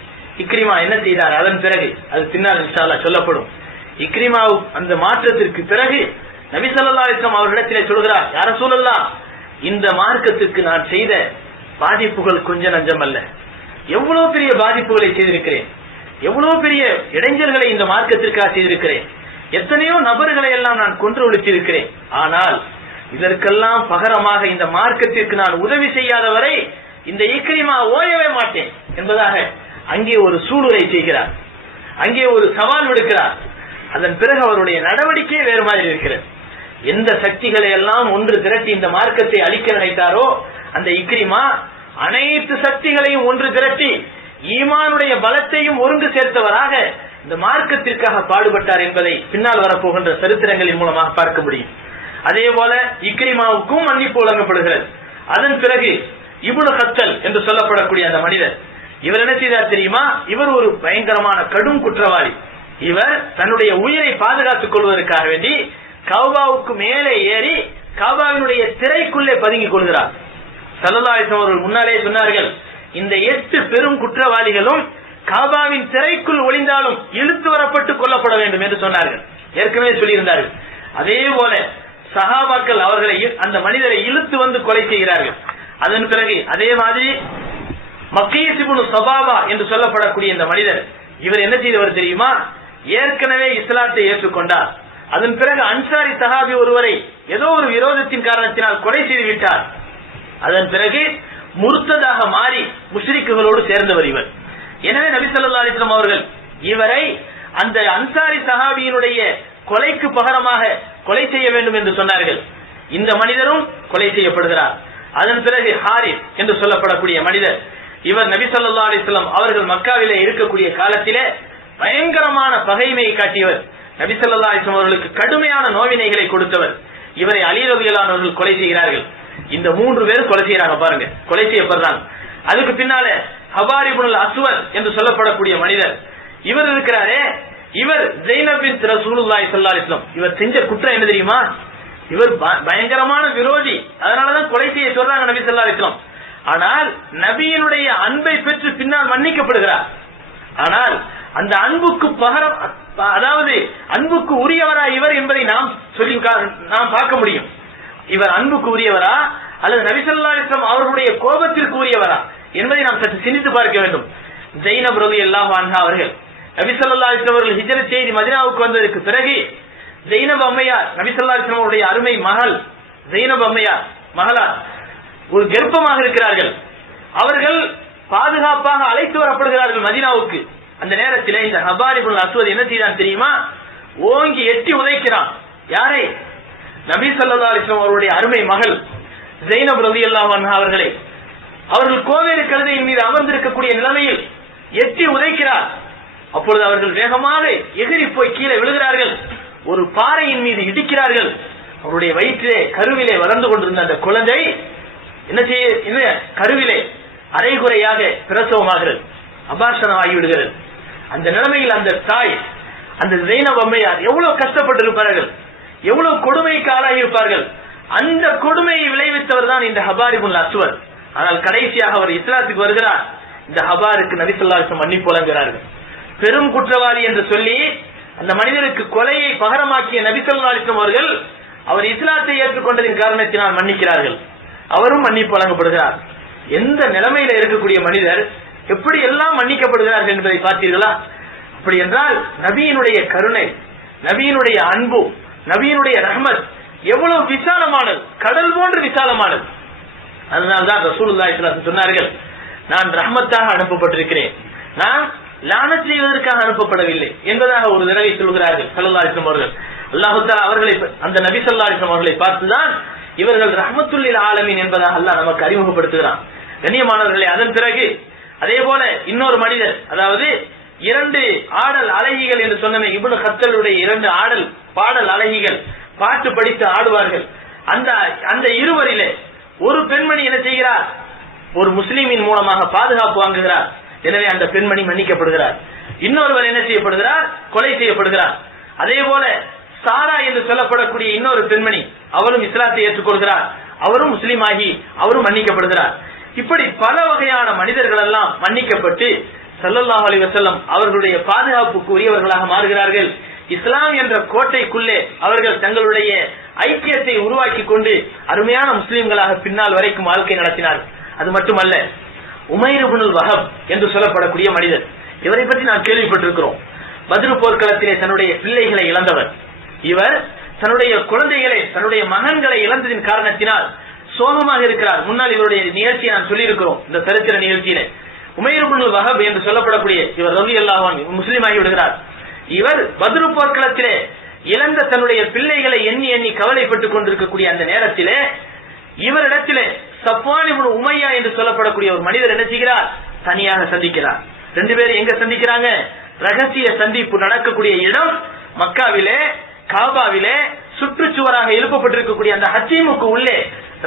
இக்ரிமா என்ன செய்தார் அதன் பிறகு அது பின்னால் இன்ஷா அல்லாஹ் சொல்லப்படும். இக்ரிமா அந்த மாற்றத்திற்கு பிறகு நபி ஸல்லல்லாஹு அலைஹி வஸல்லம் அவர்களிடத்திலே சொல்கிறார், யா ரசூலல்லாஹ், இந்த மார்க்கத்துக்கு நான் செய்த பாதிப்புகள் கொஞ்ச நஞ்சம் அல்ல, எவ்வளவு பெரிய பாதிப்புகளை செய்திருக்கிறேன், எவ்வளவு பெரிய இடைஞ்சல்களை இந்த மார்க்கத்திற்காக செய்திருக்கிறேன், எத்தனையோ நபர்களை எல்லாம் நான் கொன்று ஒழித்திருக்கிறேன். ஆனால் இதற்கெல்லாம் பகரமாக இந்த மார்க்கத்திற்கு நான் உதவி செய்யாதவரை இந்த இக்ரிமா ஓயவே மாட்டேன் என்பதாக அங்கே ஒரு சூளுரை செய்கிறார், அங்கே ஒரு சவால் விடுக்கிறார். அதன் பிறகு அவருடைய நடவடிக்கையே வேறு மாதிரி இருக்கிறது. எந்த சக்திகளை எல்லாம் ஒன்று திரட்டி இந்த மார்க்கத்தை அழிக்க நினைத்தாரோ அந்த இக்ரிமா அனைத்து சக்திகளையும் ஒன்று திரட்டி ஈமானுடைய பலத்தையும் ஒருங்கு சேர்த்தவராக இந்த மார்க்கத்திற்காக பாடுபட்டார் என்பதை பின்னால் வரப்போகின்ற சரித்திரங்களின் மூலமாக பார்க்க முடியும். அதே போல இக்ரிமாவுக்கும் மன்னிப்பு வழங்கப்படுகிறது. அதன் பிறகு இப்னு கத்தல் என்று சொல்லப்படக்கூடிய அந்த மனிதர், இவர் என்ன செய்தார் தெரியுமா? இவர் ஒரு பயங்கரமான கடும் குற்றவாளி. இவர் தன்னுடைய உயிரை பாதுகாத்துக் கொள்வதற்காக வேண்டி கௌபாவுக்கு மேலே ஏறி கௌபாவினுடைய திரைக்குள்ளே பதுங்கிக் கொள்கிறார். ஸல்லல்லாஹு அலைஹி வஸல்லம் அவர்கள் முன்னாலே சொன்னார்கள், இந்த 8 பெரும் குற்றவாளிகளும் காபாவின் திரைக்குள் ஒளிந்தாலும் இழுத்து வரப்பட்டு கொல்லப்பட வேண்டும் என்று சொன்னார்கள். ஏற்கனவே சொல்லியிருந்தார்கள். அதே போல சஹாபாக்கள் அவர்களை அந்த மனிதரை இழுத்து வந்து கொலை செய்கிறார்கள். அதன் பிறகு அதே மாதிரி மக்கீஸ் இப்னு சபாபா என்று சொல்லப்படக்கூடிய இந்த மனிதர், இவர் என்ன செய்தவர் தெரியுமா? ஏற்கனவே இஸ்லாத்தை ஏற்றுக்கொண்டார். அதன் பிறகு அன்சாரி சஹாபி ஒருவரை ஏதோ ஒரு விரோதத்தின் காரணத்தினால் கொலை செய்து விட்டார். அதன் பிறகு முர்த்ததாக மாறி முஷ்ரிக்குகளோடு சேர்ந்தவர் இவர். எனவே நபி ஸல்லல்லாஹு அலைஹி வஸல்லம் அவர்கள் இவரை அந்த அன்சாரி சஹாபியினுடைய கொலைக்கு பகரமாக கொலை செய்ய வேண்டும் என்று சொன்னார்கள். இந்த மனிதரும் கொலை செய்யப்படுகிறார். அதன் பிறகு ஹாரிஸ் என்று சொல்லப்படக்கூடிய மனிதர், இவர் நபி ஸல்லல்லாஹு அலைஹி வஸல்லம் அவர்கள் மக்காவிலே இருக்கக்கூடிய காலத்திலே பயங்கரமான பகைமையை காட்டியவர். நபி ஸல்லல்லாஹு அலைஹி வஸல்லம் அவர்களுக்கு கடுமையான நோவினைகளை கொடுத்தவர். இவரை அலி ரலியல்லாஹு அன்ஹு அவர்கள் கொலை செய்கிறார்கள். இந்த 3 பேர் கொலை செய்யறாங்க பாருங்க, கொலை செய்யப்படுறாங்க. அதுக்கு பின்னால ஹபார் இப்னுல் அஸ்வத் என்று சொல்லப்படக்கூடிய மனிதர், இவர் இருக்கிறாரே, இவர் ஜைனப் பின்த் ரசூலுல்லாஹி ஸல்லல்லாஹு அலைஹி வஸல்லம், இவர் செஞ்ச குற்றம் என்ன தெரியுமா? இவர் பயங்கரமான விரோதி. அதனாலதான் கொலை செய்ய சொல்றாங்க நபி ஸல்லல்லாஹு அலைஹி வஸல்லம். ஆனால் நபியினுடைய அன்பை பெற்று பின்னால் மன்னிக்கப்படுகிறார். ஆனால் அந்த அன்புக்கு பகரம், அதாவது அன்புக்கு உரியவரா இவர் என்பதை நாம் பார்க்க முடியும். இவர் அன்புக்கு உரியவரா அல்லது நபி ஸல்லல்லாஹு அலைஹி வஸல்லம் அவர்களுடைய கோபத்திற்கு உரியவரா என்பதை நாம் சற்று சிந்தித்து பார்க்க வேண்டும். ஜைனப் ரலியல்லாஹு அன்ஹா அவர்கள் நபி ஸல்லல்லாஹு அலைஹி வஸல்லம் அவர்கள் ஹிஜ்ரத் செய்து மதீனாவுக்கு வந்ததற்கு பிறகு ஜெயினப் அம்மையார் நபி ஸல்லல்லாஹு அலைஹி வஸல்லம் அவருடைய அருமை மகள் ஜெயினப் அம்மையார் மகளார் ஒரு கர்ப்பமாக இருக்கிறார்கள். அவர்கள் பாதுகாப்பாக அழைத்து வரப்படுகிறார்கள் மதீனாவுக்கு. அந்த நேரத்தில் இந்த ஹபார் இப்னுல் அஸ்வத் என்ன செய்தான் தெரியுமா? ஓங்கி எட்டி உதைக்கிறான். யாரை? நபி ஸல்லல்லாஹு அலைஹி வஸல்லம் அவருடைய அருமை மகள் ஜெயினப் ரலியல்லாஹு அன்ஹா அவர்களை. அவர்கள் கோவேறு கழுதையின் மீது அமர்ந்திருக்கக்கூடிய நிலைமையில் எட்டி உதைக்கிறார். அப்பொழுது அவர்கள் வேகமாக எகிரி போய் கீழே விழுகிறார்கள். ஒரு பாறையின் மீது இடிக்கிறார்கள். அவருடைய வயிற்றிலே கருவிலே வளர்ந்து கொண்டிருந்த அந்த குழந்தை என்ன செய்ய கருவிலே அரைகுறையாக பிரசவமாகிறது, அபார்ஷனம் ஆகிவிடுகிறது. அந்த நிலைமையில் அந்த தாய், அந்த ஜெயினப் அம்மையார் எவ்வளவு கஷ்டப்பட்டிருப்பார்கள், எவ்வளவு கொடுமைக்கு ஆளாகி இருப்பார்கள். அந்த கொடுமையை விளைவித்தவர் தான் இந்த ஹபார் இப்னுல் அஸ்வத். ஆனால் கடைசியாக அவர் இஸ்லாத்துக்கு வருகிறார். இந்த ஹபாருக்கு நபி ஸல்லல்லாஹு அலைஹி வஸல்லம் மன்னிப்பு வழங்குகிறார்கள். பெரும் குற்றவாளி என்று சொல்லி அந்த மனிதருக்கு கொலையை பகரமாக்கிய நபி ஸல்லல்லாஹு அலைஹி வஸல்லம் அவர்கள் அவர் இஸ்லாத்தை ஏற்றுக்கொண்டதின் காரணத்தினால் மன்னிக்கிறார்கள். அவரும் மன்னிப்பு வழங்கப்படுகிறார். எந்த நிலைமையில இருக்கக்கூடிய மனிதர் எப்படி எல்லாம் மன்னிக்கப்படுகிறார்கள் என்பதை பார்த்தீர்களா? அப்படி என்றால் நபியினுடைய கருணை, நபியினுடைய அன்பு, நபியினுடைய ரஹ்மத் எவ்வளவு விசாலமானது, கடல் போன்று விசாலமானது. அதனால்தான் ரசூலுல்லாஹி ஸல்லல்லாஹு அலைஹி வஸல்லம் சொன்னார்கள், நான் ரஹ்மத்தாக அனுப்பப்பட்டிருக்கிறேன், நான் லானத் செய்வதற்காக அனுப்பப்படவில்லை என்பதாக ஒரு தடவை சொல்கிறார்கள் ஸல்லல்லாஹு அலைஹி வஸல்லம் அவர்கள். அல்லாஹ் தஆலா அவர்களை, அந்த நபி ஸல்லல்லாஹு அலைஹி வஸல்லம் அவர்களை பார்த்துதான் இவர்கள் ரஹ்மத்துல் லில் ஆலமீன் என்பதாக அல்லாஹ் நமக்கு அறிமுகப்படுத்துகிறான். கண்ணியமானவர்களே, அதன் பிறகு அதே போல இன்னொரு மனிதர், அதாவது 2 ஆடல் அழகிகள் என்று சொன்னமே, இப்னு கத்தலுடைய 2 ஆடல் பாடல் அழகிகள் பாட்டு படித்து ஆடுவார்கள். அந்த இருவரிலே ஒரு பெண்மணி என்ன செய்கிறார்? ஒரு முஸ்லிமின் மூலமாக பாதுகாப்பு வாங்குகிறார். எனவே அந்த பெண்மணி மன்னிக்கப்படுகிறார். இன்னொருவர் என்ன செய்யப்படுகிறார்? கொலை செய்யப்படுகிறார். அதே போல சாரா என்று சொல்லப்படக்கூடிய இன்னொரு பெண்மணி, அவரும் இஸ்லாத்தை ஏற்றுக்கொள்கிறார். அவரும் முஸ்லீம் ஆகி அவரும் மன்னிக்கப்படுகிறார். இப்படி பல வகையான மனிதர்கள் எல்லாம் மன்னிக்கப்பட்டு ஸல்லல்லாஹு அலைஹி வஸல்லம் அவர்களுடைய பாதுகாப்புக்கு உரியவர்களாக மாறுகிறார்கள். இஸ்லாம் என்ற கோட்டைக்குள்ளே அவர்கள் தங்களுடைய ஐக்கியத்தை உருவாக்கி கொண்டு அருமையான முஸ்லிம்களாக பின்னால் வரைக்கும் வாழ்க்கை நடத்தினார்கள். அது மட்டுமல்ல, உமைர் இப்னுல் வஹப் என்று சொல்லப்படக்கூடிய மனிதர், இவரை பற்றி நாம் கேள்விப்பட்டிருக்கிறோம். பத்ரு போர்க்களத்திலே தன்னுடைய பிள்ளைகளை இழந்தவர். இவர் தன்னுடைய குழந்தைகளை, தன்னுடைய மகன்களை இழந்ததின் காரணத்தினால் சோகமாக இருக்கிறார். முன்னால் இவருடைய நிகழ்ச்சியை நான் சொல்லியிருக்கிறோம், இந்த சரித்திர நிகழ்ச்சியிலே. உமைர் இப்னுல் வஹப் என்று சொல்லப்படக்கூடிய இவர் ரலியல்லாஹு அன்ஹு முஸ்லிம் ஆகி விடுகிறார். இவர் பத்ரு போர்க்களத்திலே இழந்த தன்னுடைய பிள்ளைகளை எண்ணி எண்ணி கவலைப்பட்டுக் கொண்டிருக்கக்கூடிய அந்த நேரத்திலே இவரிடத்திலே சஃப்வான் இப்னு உமையா என்று சொல்லப்படக்கூடிய ஒரு மனிதர் என்ன செய்கிறார்? தனியாக சந்திக்கிறார். 2 பேரும் எங்க சந்திக்கிறாங்க? ரகசிய சந்திப்பு நடக்கக்கூடிய இடம் மக்காவிலே, காபாவிலே சுற்றுச்சுவராக எழுப்பப்பட்டிருக்கக்கூடிய அந்த ஹத்தீமுக்கு உள்ளே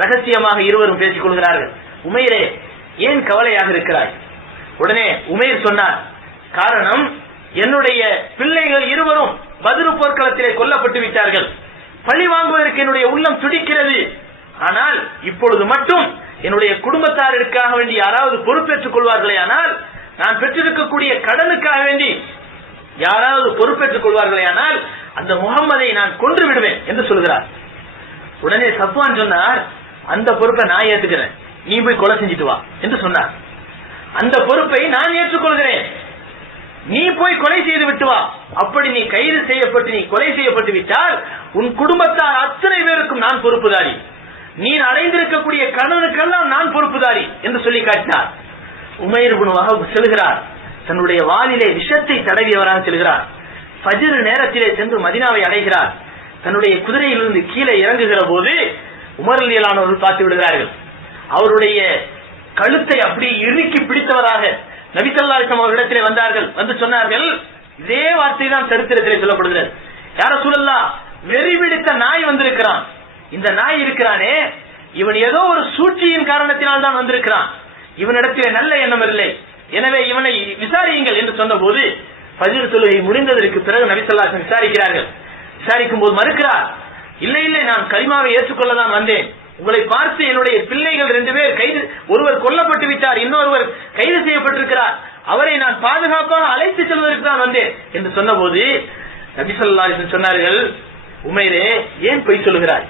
ரகசியமாக இருவரும் பேசிக் கொள்கிறார்கள். உமைரே, ஏன் கவலையாக இருக்கிறாய்? உடனே உமைர் சொன்னார், காரணம், என்னுடைய பிள்ளைகள் இருவரும் பத்ரு போர்க்களத்திலே கொல்லப்பட்டு விட்டார்கள். பழி வாங்குவதற்கு என்னுடைய உள்ளம் துடிக்கிறது. ஆனால் இப்பொழுது மட்டும் என்னுடைய குடும்பத்தாருக்காக வேண்டி யாராவது பொறுப்பேற்றுக் கொள்வார்களே, ஆனால் நான் பெற்றிருக்கக்கூடிய கடனுக்காக வேண்டி யாராவது பொறுப்பேற்றுக் கொள்வார்களே, ஆனால் அந்த முகம்மதை நான் கொன்று விடுவேன் என்று சொல்கிறார். உடனே சஃப்வான் சொன்னார், அந்த பொறுப்பை நான் ஏற்றுக்கிறேன், நீ போய் கொலை செஞ்சுட்டு வா என்று சொன்னார். அந்த பொறுப்பை நான் ஏற்றுக்கொள்கிறேன், நீ போய் கொலை செய்து விட்டு வா. அப்படி நீ கைது செய்யப்பட்டு நீ கொலை செய்யப்பட்டு விட்டால் உன் குடும்பத்தார் அத்தனை பேருக்கும் நான் பொறுப்புதாரி, நீ அடைந்திருக்கக்கூடிய கணவனுக்கெல்லாம் நான் பொறுப்புதாரி என்று சொல்லி காட்டினார். உமைர் இப்னு வஹப் செல்கிறார், தன்னுடைய வாளிலே விஷத்தை தடவியவராக செல்கிறார். ஃபஜ்ர் நேரத்திலே சென்று மதீனாவை அடைகிறார். தன்னுடைய குதிரையிலிருந்து கீழே இறங்குகிற போது உமர் ரலியல்லாஹு அன்ஹு பார்த்து விடுகிறார்கள். அவருடைய கழுத்தை அப்படி இறுக்கி பிடித்தவராக நபி ஸல்லல்லாஹு அலைஹி வஸல்லம் அவர்களிடத்திலே வந்தார்கள். வந்து சொன்னார்கள், இதே வார்த்தை தான் சரித்திரத்திலே சொல்லப்படுகிறது, யா ரசூலல்லாஹ், வெறி பிடித்த நாய் வந்திருக்கிறான். இந்த நாய் இருக்கிறானே, இவன் ஏதோ ஒரு சூழ்ச்சியின் காரணத்தினால் தான் வந்திருக்கிறான். இவனிடத்திலே நல்ல எண்ணம் இல்லை, எனவே இவனை விசாரியுங்கள் என்று சொன்ன போது ஃபஜ்ர் தொழுகை முடிந்ததற்கு பிறகு நபி ஸல்லல்லாஹு அலைஹி வஸல்லம் விசாரிக்கிறார்கள். விசாரிக்கும் போது மறுக்கிறார், இல்லை இல்லை, நான் கலிமாவை ஏற்றுக்கொள்ளதான் வந்தேன். உங்களை பார்த்து என்னுடைய பிள்ளைகள் 2 பேர் கைது, ஒருவர் கொல்லப்பட்டு விட்டார், இன்னொருவர் கைது செய்யப்பட்டிருக்கிறார், அவரை நான் பாதுகாப்பாக அழைத்து செல்வதற்கு தான் வந்தேன் என்று சொன்ன போது நபி ஸல்லல்லாஹு அலைஹி வஸல்லம் சொன்னார்கள், உமைரே, ஏன் பொய் சொல்கிறாய்?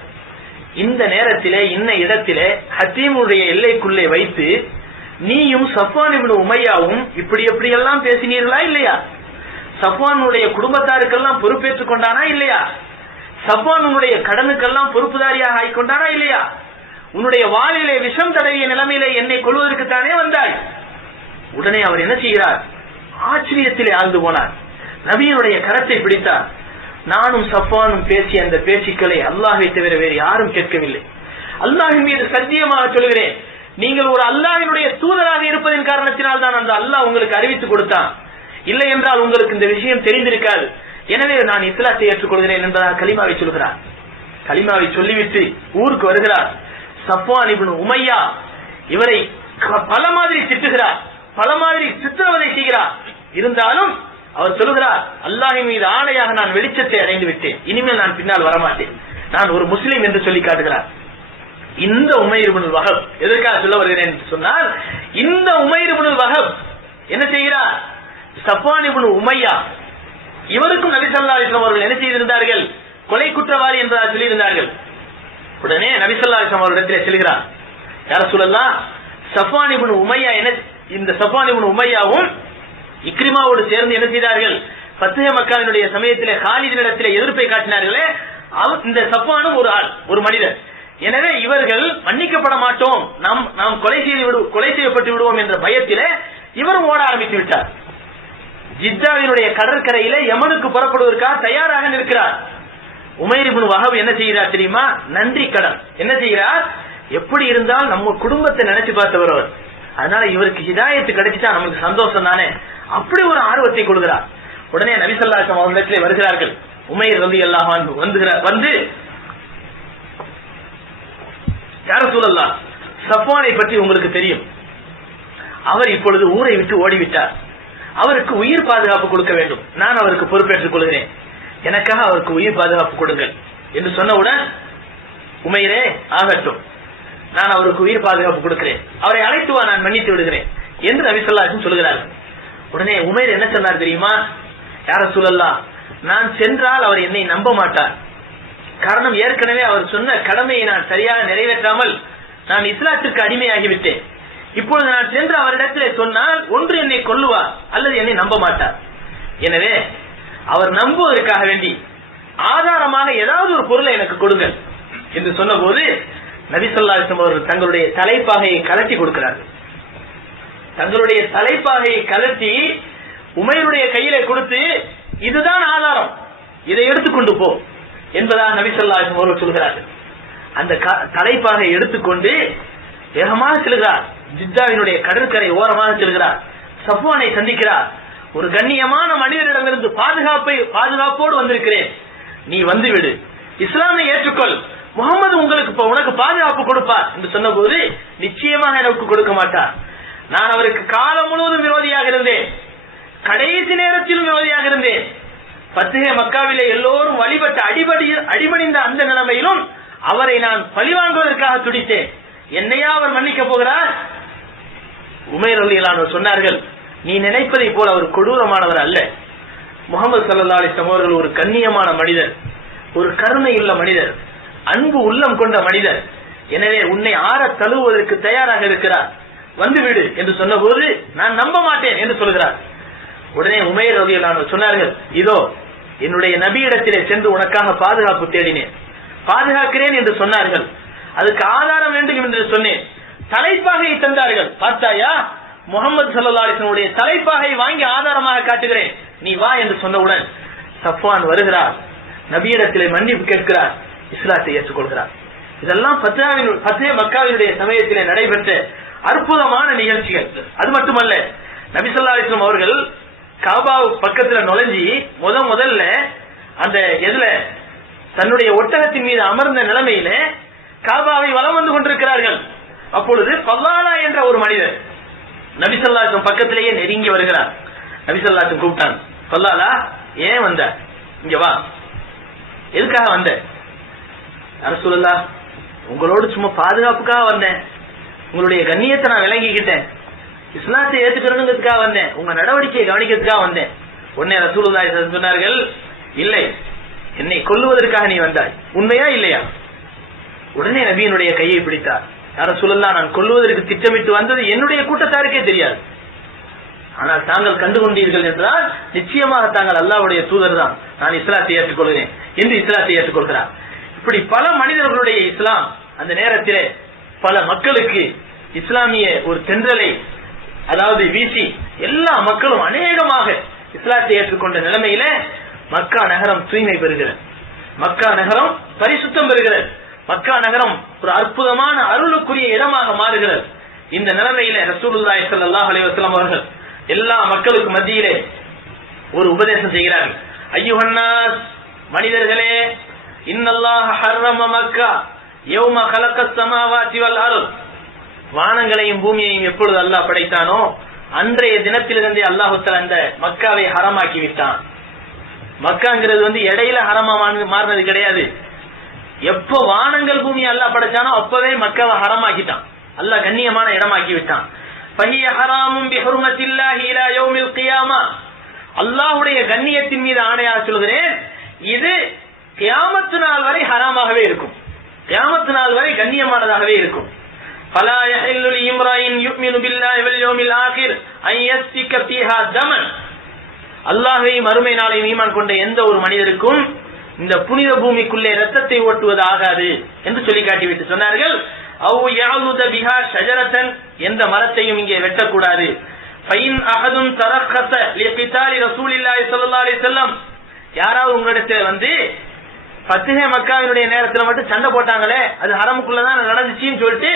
இந்த நேரத்திலே இன்ன இடத்திலே ஹத்தீமுடைய எல்லைக்குள்ளே வைத்து நீயும் சஃப்வான் இப்னு உமையாவும் இப்படி எப்படி எல்லாம் பேசினீர்களா இல்லையா? சஃப்வானுடைய குடும்பத்தாருக்கெல்லாம் பொறுப்பேற்றுக் கொண்டானா இல்லையா? சஃப்வான் உன்னுடைய கடனுக்கெல்லாம் பொறுப்புதாரியாக ஆயிக்கொண்டானா இல்லையா? உன்னுடைய வாளிலே விஷம் தடவிய நிலைமையிலே என்னை கொள்வதற்குத்தானே வந்தாய். உடனே அவர் என்ன செய்கிறார்? ஆச்சரியத்திலே ஆழ்ந்து போனார். நபியினுடைய கரத்தை பிடித்தார். நானும் சஃப்வானும் பேசிய அந்த பேச்சுக்களை அல்லாஹ்வை தவிர வேறு யாரும் கேட்கவில்லை. அல்லாஹ்வின் மீது சத்தியமாக சொல்கிறேன், நீங்கள் ஒரு அல்லாஹ்வினுடைய தூதராக இருப்பதன் காரணத்தினால் தான் அந்த அல்லாஹ் உங்களுக்கு அறிவித்துக் கொடுத்தான். இல்லை என்றால் உங்களுக்கு இந்த விஷயம் தெரிந்திருக்காது. எனவே நான் இஸ்லாத்தை ஏற்றுக்கொள்கிறேன் என்பதாக கலிமாவை சொல்கிறார். கலிமாவை சொல்லிவிட்டு ஊருக்கு வருகிறார். சஃப்வான் இப்னு உமையா இவரை பல மாதிரி திட்டுகிறார், பல மாதிரி சித்திரவதை செய்கிறார். இருந்தாலும் அவர் சொல்கிறார், அல்லாஹ்வின் மீது ஆணையாக நான் வெளிச்சத்தை அடைந்து விட்டேன், இனிமேல் நான் பின்னால் வரமாட்டேன், நான் ஒரு முஸ்லீம் என்று சொல்லி காட்டுகிறார். இந்த உமைர் இப்னுல் வஹப் எதற்காக சொல்ல வருகிறேன் என்று சொன்னால், இந்த உமைர் இப்னுல் வஹப் என்ன செய்கிறார்? சஃப்வான் இப்னு உமையா இவருக்கும் நபி ஸல்லல்லாஹு அலைஹி வஸல்லம் அவர்கள் என்ன செய்திருந்தார்கள்? கொலை குற்றவாளி என்பதாக சொல்லியிருந்தார்கள். உடனே நபி ஸல்லல்லாஹு அலைஹி வஸல்லம் அவரிடத்திலே செல்கிறார். யா ரசூலல்லாஹ், சஃப்வான் இப்னு உமையா இந்த சஃப்வான் இப்னு உமையாவும் இக்ரிமாவோடு சேர்ந்து என்ன செய்தார்கள்? ஃபத்ஹ் மக்காவினுடைய சமயத்திலே காலிதினிடத்திலே எதிர்ப்பை காட்டினார்களே, இந்த சஃப்வானும் ஒரு ஆள், ஒரு மனிதர். எனவே இவர்கள் மன்னிக்கப்பட மாட்டோம், நாம் கொலை செய்யப்பட்டு விடுவோம் என்ற பயத்திலே இவரும் ஓட ஆரம்பித்து விட்டார். ஜித்தாவினுடைய கடற்கரையிலே யமனுக்கு புறப்படுவதற்காக தயாராக நிற்கிறார். உமைர் இப்னு வஹப் என்ன செய்கிறார் தெரியுமா? நன்றி கடன் என்ன செய்கிறார்? எப்படி இருந்தால் நம்ம குடும்பத்தை நினைச்சு பார்த்தவர் அவர், அதனால இவருக்கு ஹிதாயத்து கிடைச்சிட்டா நமக்கு சந்தோஷம் தானே, அப்படி ஒரு ஆர்வத்தை கொடுக்கிறார். உடனே நபி ஸல்லல்லாஹு அலைஹி வஸல்லம் அவர்களிடத்திலே வருகிறார்கள். உமைர் ரலியல்லாஹு அன்ஹு வந்து, யா ரசூலல்லாஹ், சஃப்வானை பற்றி உங்களுக்கு தெரியும், அவர் இப்பொழுது ஊரை விட்டு ஓடிவிட்டார், அவருக்கு உயிர் பாதுகாப்பு கொடுக்க வேண்டும், நான் அவருக்கு பொறுப்பேற்றுக் கொள்கிறேன், எனக்காக அவருக்கு உயிர் பாதுகாப்பு கொடுங்கள் என்று சொன்னவுடன், உமைரே ஆகட்டும், நான் அவருக்கு உயிர் பாதுகாப்பு கொடுக்கிறேன், அவரை அழைத்து வா, நான் மன்னித்து விடுகிறேன் என்று நபி ஸல்லல்லாஹு அலைஹி வஸல்லம் சொல்கிறார்கள். உடனே உமைர் என்ன சொன்னார் தெரியுமா? யா ரசூலல்லாஹ், நான் சென்றால் அவர் என்னை நம்ப மாட்டார். காரணம், ஏற்கனவே அவர் சொன்ன கடமையை நான் சரியாக நிறைவேற்றாமல் நான் இஸ்லாத்திற்கு அடிமையாகிவிட்டேன். இப்பொழுது நான் சென்று அவரிடத்திலே சொன்னால் ஒன்று என்னை கொல்லுவார் அல்லது என்னை நம்ப மாட்டார். எனவே அவர் நம்புவதற்காக வேண்டி ஆதாரமாக ஏதாவது ஒரு பொருளை எனக்கு கொடுங்கள் என்று சொன்ன போது நபி ஸல்லல்லாஹு அலைஹி வஸல்லம் அவர்கள் தங்களுடைய தலைப்பாகையை கலட்டி கொடுக்கிறார்கள். தங்களுடைய தலைப்பாகையை கலட்டி உமைருடைய கையிலே கொடுத்து, இதுதான் ஆதாரம், இதை எடுத்துக்கொண்டு போ என்பதாக நபி ஸல்லல்லாஹு அலைஹி வஸல்லம் அவர்கள் சொல்கிறார்கள். அந்த தலைப்பாகை எடுத்துக்கொண்டு வேகமாக செல்கிறார். ஜித்தாவினுடைய கடற்கரை ஓரமாக செல்கிறார். சஃப்வானை சந்திக்கிறார். ஒரு கண்ணியமான மனிதரிடமிருந்து பாதுகாப்போடு வந்திருக்கிறேன், நீ வந்துவிடு, இஸ்லாமை ஏற்றுக்கொள், முகமது உனக்கு பாதுகாப்பு கொடுப்பார் என்று சொன்ன போது, நிச்சயமாக எனக்கு கொடுக்க மாட்டார், நான் அவருக்கு காலம் முழுவதும் விரோதியாக இருந்தேன், கடைசி நேரத்திலும் விரோதியாக இருந்தேன், ஃபத்ஹ் மக்காவிலே எல்லோரும் வழிபட்டு அடிபணிந்த அந்த நிலைமையிலும் அவரை நான் பழிவாங்குவதற்காக துடித்தேன், என்னையா அவர் மன்னிக்க போகிறார்? உமைர் ரலியல்லாஹு அன்ஹு சொன்னார்கள், நீ நினைப்பதை போல அவர் கொடூரமானவர் அல்ல, முஹம்மது ஸல்லல்லாஹு அலைஹி வஸல்லம் அவர்கள் ஒரு கண்ணியமான மனிதர், ஒரு கருணையுள்ள மனிதர், அன்பு உள்ளம் கொண்ட மனிதர், எனவே உன்னை ஆற தழுவுவதற்கு தயாராக இருக்கிறார், வந்துவிடு என்று சொன்ன போது, நான் நம்ப மாட்டேன் என்று சொல்கிறார். உடனே உமைர் ரலியல்லாஹு அன்ஹு சொன்னார்கள், இதோ என்னுடைய நபியிடத்திலே சென்று உனக்காக பாதுகாப்பு தேடினேன், பாதுகாக்கிறேன் என்று சொன்னார்கள், அதுக்கு ஆதாரம் வேண்டும் என்று சொன்னேன், தலைப்பாகையை தந்தார்கள், பார்த்தாயா, முஹம்மது ஸல்லல்லாஹு அலைஹி வஸல்லம் தலைப்பாகை வாங்கி ஆதாரமாக காட்டுகிறேன், நீ வா என்று சொன்னவுடன் சஃப்வான் வருகிறார், நபியிடத்திலே மன்னிப்பு கேட்கிறார், இஸ்லாத்தை ஏற்றுக்கொள்கிறார். இதெல்லாம் ஃபத்ஹ் மக்காவினுடைய சமயத்திலே நடைபெற்ற அற்புதமான நிகழ்ச்சிகள். அது மட்டுமல்ல, நபி ஸல்லல்லாஹு அலைஹி வஸல்லம் அவர்கள் காபா பக்கத்துல நுழைஞ்சி முதல்ல அந்த எதுல தன்னுடைய ஒட்டகத்தின் மீது அமர்ந்த நிலைமையில காபாவை வலம் வந்து கொண்டிருக்கிறார்கள். அப்பொழுது பல்லாலா என்ற ஒரு மனிதர் நபி ஸல்லல்லாஹு அலைஹி வஸல்லம் பக்கத்திலேயே நெருங்கி வருகிறார். நபி ஸல்லல்லாஹு அலைஹி வஸல்லம் கூப்பிட்டாங்க, பல்லாலா ஏன் வந்த, இங்க வா, எதுக்காக வந்த? ரசூலுல்லாஹ், உங்களோடு சும்மா பாதுகாப்புக்காக வந்தேன், உங்களுடைய கண்ணியத்தை நான் விளங்கிக்கிட்டேன், இஸ்லாத்தை ஏற்றுக்கிறதுக்காக வந்தேன், உங்க நடவடிக்கையை கவனிக்கிறதுக்காக வந்தேன். உடனே ரசூலுல்லாஹி சொன்னார்கள், இல்லை, என்னை கொல்லுவதற்காக நீ வந்தாய், உண்மையா இல்லையா? உடனே நபியினுடைய கையை பிடித்தார். ரசூலுல்லாஹ், நான் கொல்லுவதற்கு திட்டமிட்டு வந்தது என்னுடைய கூட்டத்தாருக்கே தெரியாது, ஆனால் தாங்கள் கண்டுகொண்டீர்கள் என்றால் நிச்சயமாக தாங்கள் அல்லாஹ்வுடைய தூதர் தான், நான் இஸ்லாத்தை ஏற்றுக்கொள்கிறேன் என்று இஸ்லாத்தை ஏற்றுக்கொள்கிறார். இப்படி பல மனிதர்களுடைய இஸ்லாம் அந்த நேரத்திலே பல மக்களுக்கு இஸ்லாமிய ஒரு தென்றலை அதாவது வீசி எல்லா மக்களும் அநேகமாக இஸ்லாத்தை ஏற்றுக்கொண்ட நிலைமையில மக்கா நகரம் தூய்மை பெறுகிறது, மக்கா நகரம் பரிசுத்தம் பெறுகிறது, மக்கா நகரம் ஒரு அற்புதமான அருளுக்குரிய இடமாக மாறுகிறது. இந்த நிலைமையில ரசூலுல்லாஹி ஸல்லல்லாஹு அலைஹி வஸல்லம் அவர்கள் எல்லா மக்களுக்கு மத்தியிலே ஒரு உபதேசம் செய்கிறார்கள். அய்யுஹன்னாஸ், மனிதர்களே, இன்னல்லாஹ ஹர்ரம மக்கா யௌம கலக்கஸ் ஸமாவாதி வல் அர்த், வானங்களையும் பூமியையும் எப்பொழுது அல்லாஹ் படைத்தானோ அன்றைய தினத்திலிருந்தே அல்லாஹ் தஆலா அந்த மக்காவை ஹரமாக்கி விட்டான். மக்காங்கிறது இடையில ஹரமா மாறினது கிடையாது. எப்போ வானங்கள் பூமியை அல்லாஹ் படைச்சானோ அப்பவே மக்காவை ஹரமாக்கிட்டான், அல்லாஹ் கண்ணியமான இடமாக்கி விட்டான். ஃபஹிய ஹராமும் பிஹுர்மத்தில்லாஹி இலா யௌமில் கியாமா, அல்லாஹ்வுடைய கண்ணியத்தின் மீது ஆணையாக சொல்கிறேன், இது கியாமத் நாள் வரை ஹராமாகவே இருக்கும், கியாமத் நாள் வரை கண்ணியமானதாகவே இருக்கும். ஃபலா யஹில்லு லிம்ராயின் யுமினு பில்லாஹி வல் யௌமில் ஆகிர் அன் யஸ்பிக ஃபீஹா தமன், அல்லாஹ்வையும் மறுமை நாளையும் ஈமான் கொண்ட எந்த ஒரு மனிதருக்கும் இந்த புனித பூமிக்குள்ளே ரத்தத்தை ஓட்டுவது ஆகாது என்று சொல்லி காட்டிவிட்டு சொன்னார்கள். அவு யஅலுத பிஹா ஷஜரத்தன், எந்த மரத்தையும் இங்கே வெட்டக்கூடாது. ஃபைன் அஹதுன் தரக்கஸ லிகிதாலி ரசூலில்லாஹி ஸல்லல்லாஹு அலைஹி வஸல்லம், யாராவது உங்களிடத்தில் ஃபத்ஹே மக்காவினுடைய நேரத்தில் மட்டும் சண்டை போட்டாங்களே அது ஹரமுக்குள்ளதான் நடந்துச்சுன்னு சொல்லிட்டு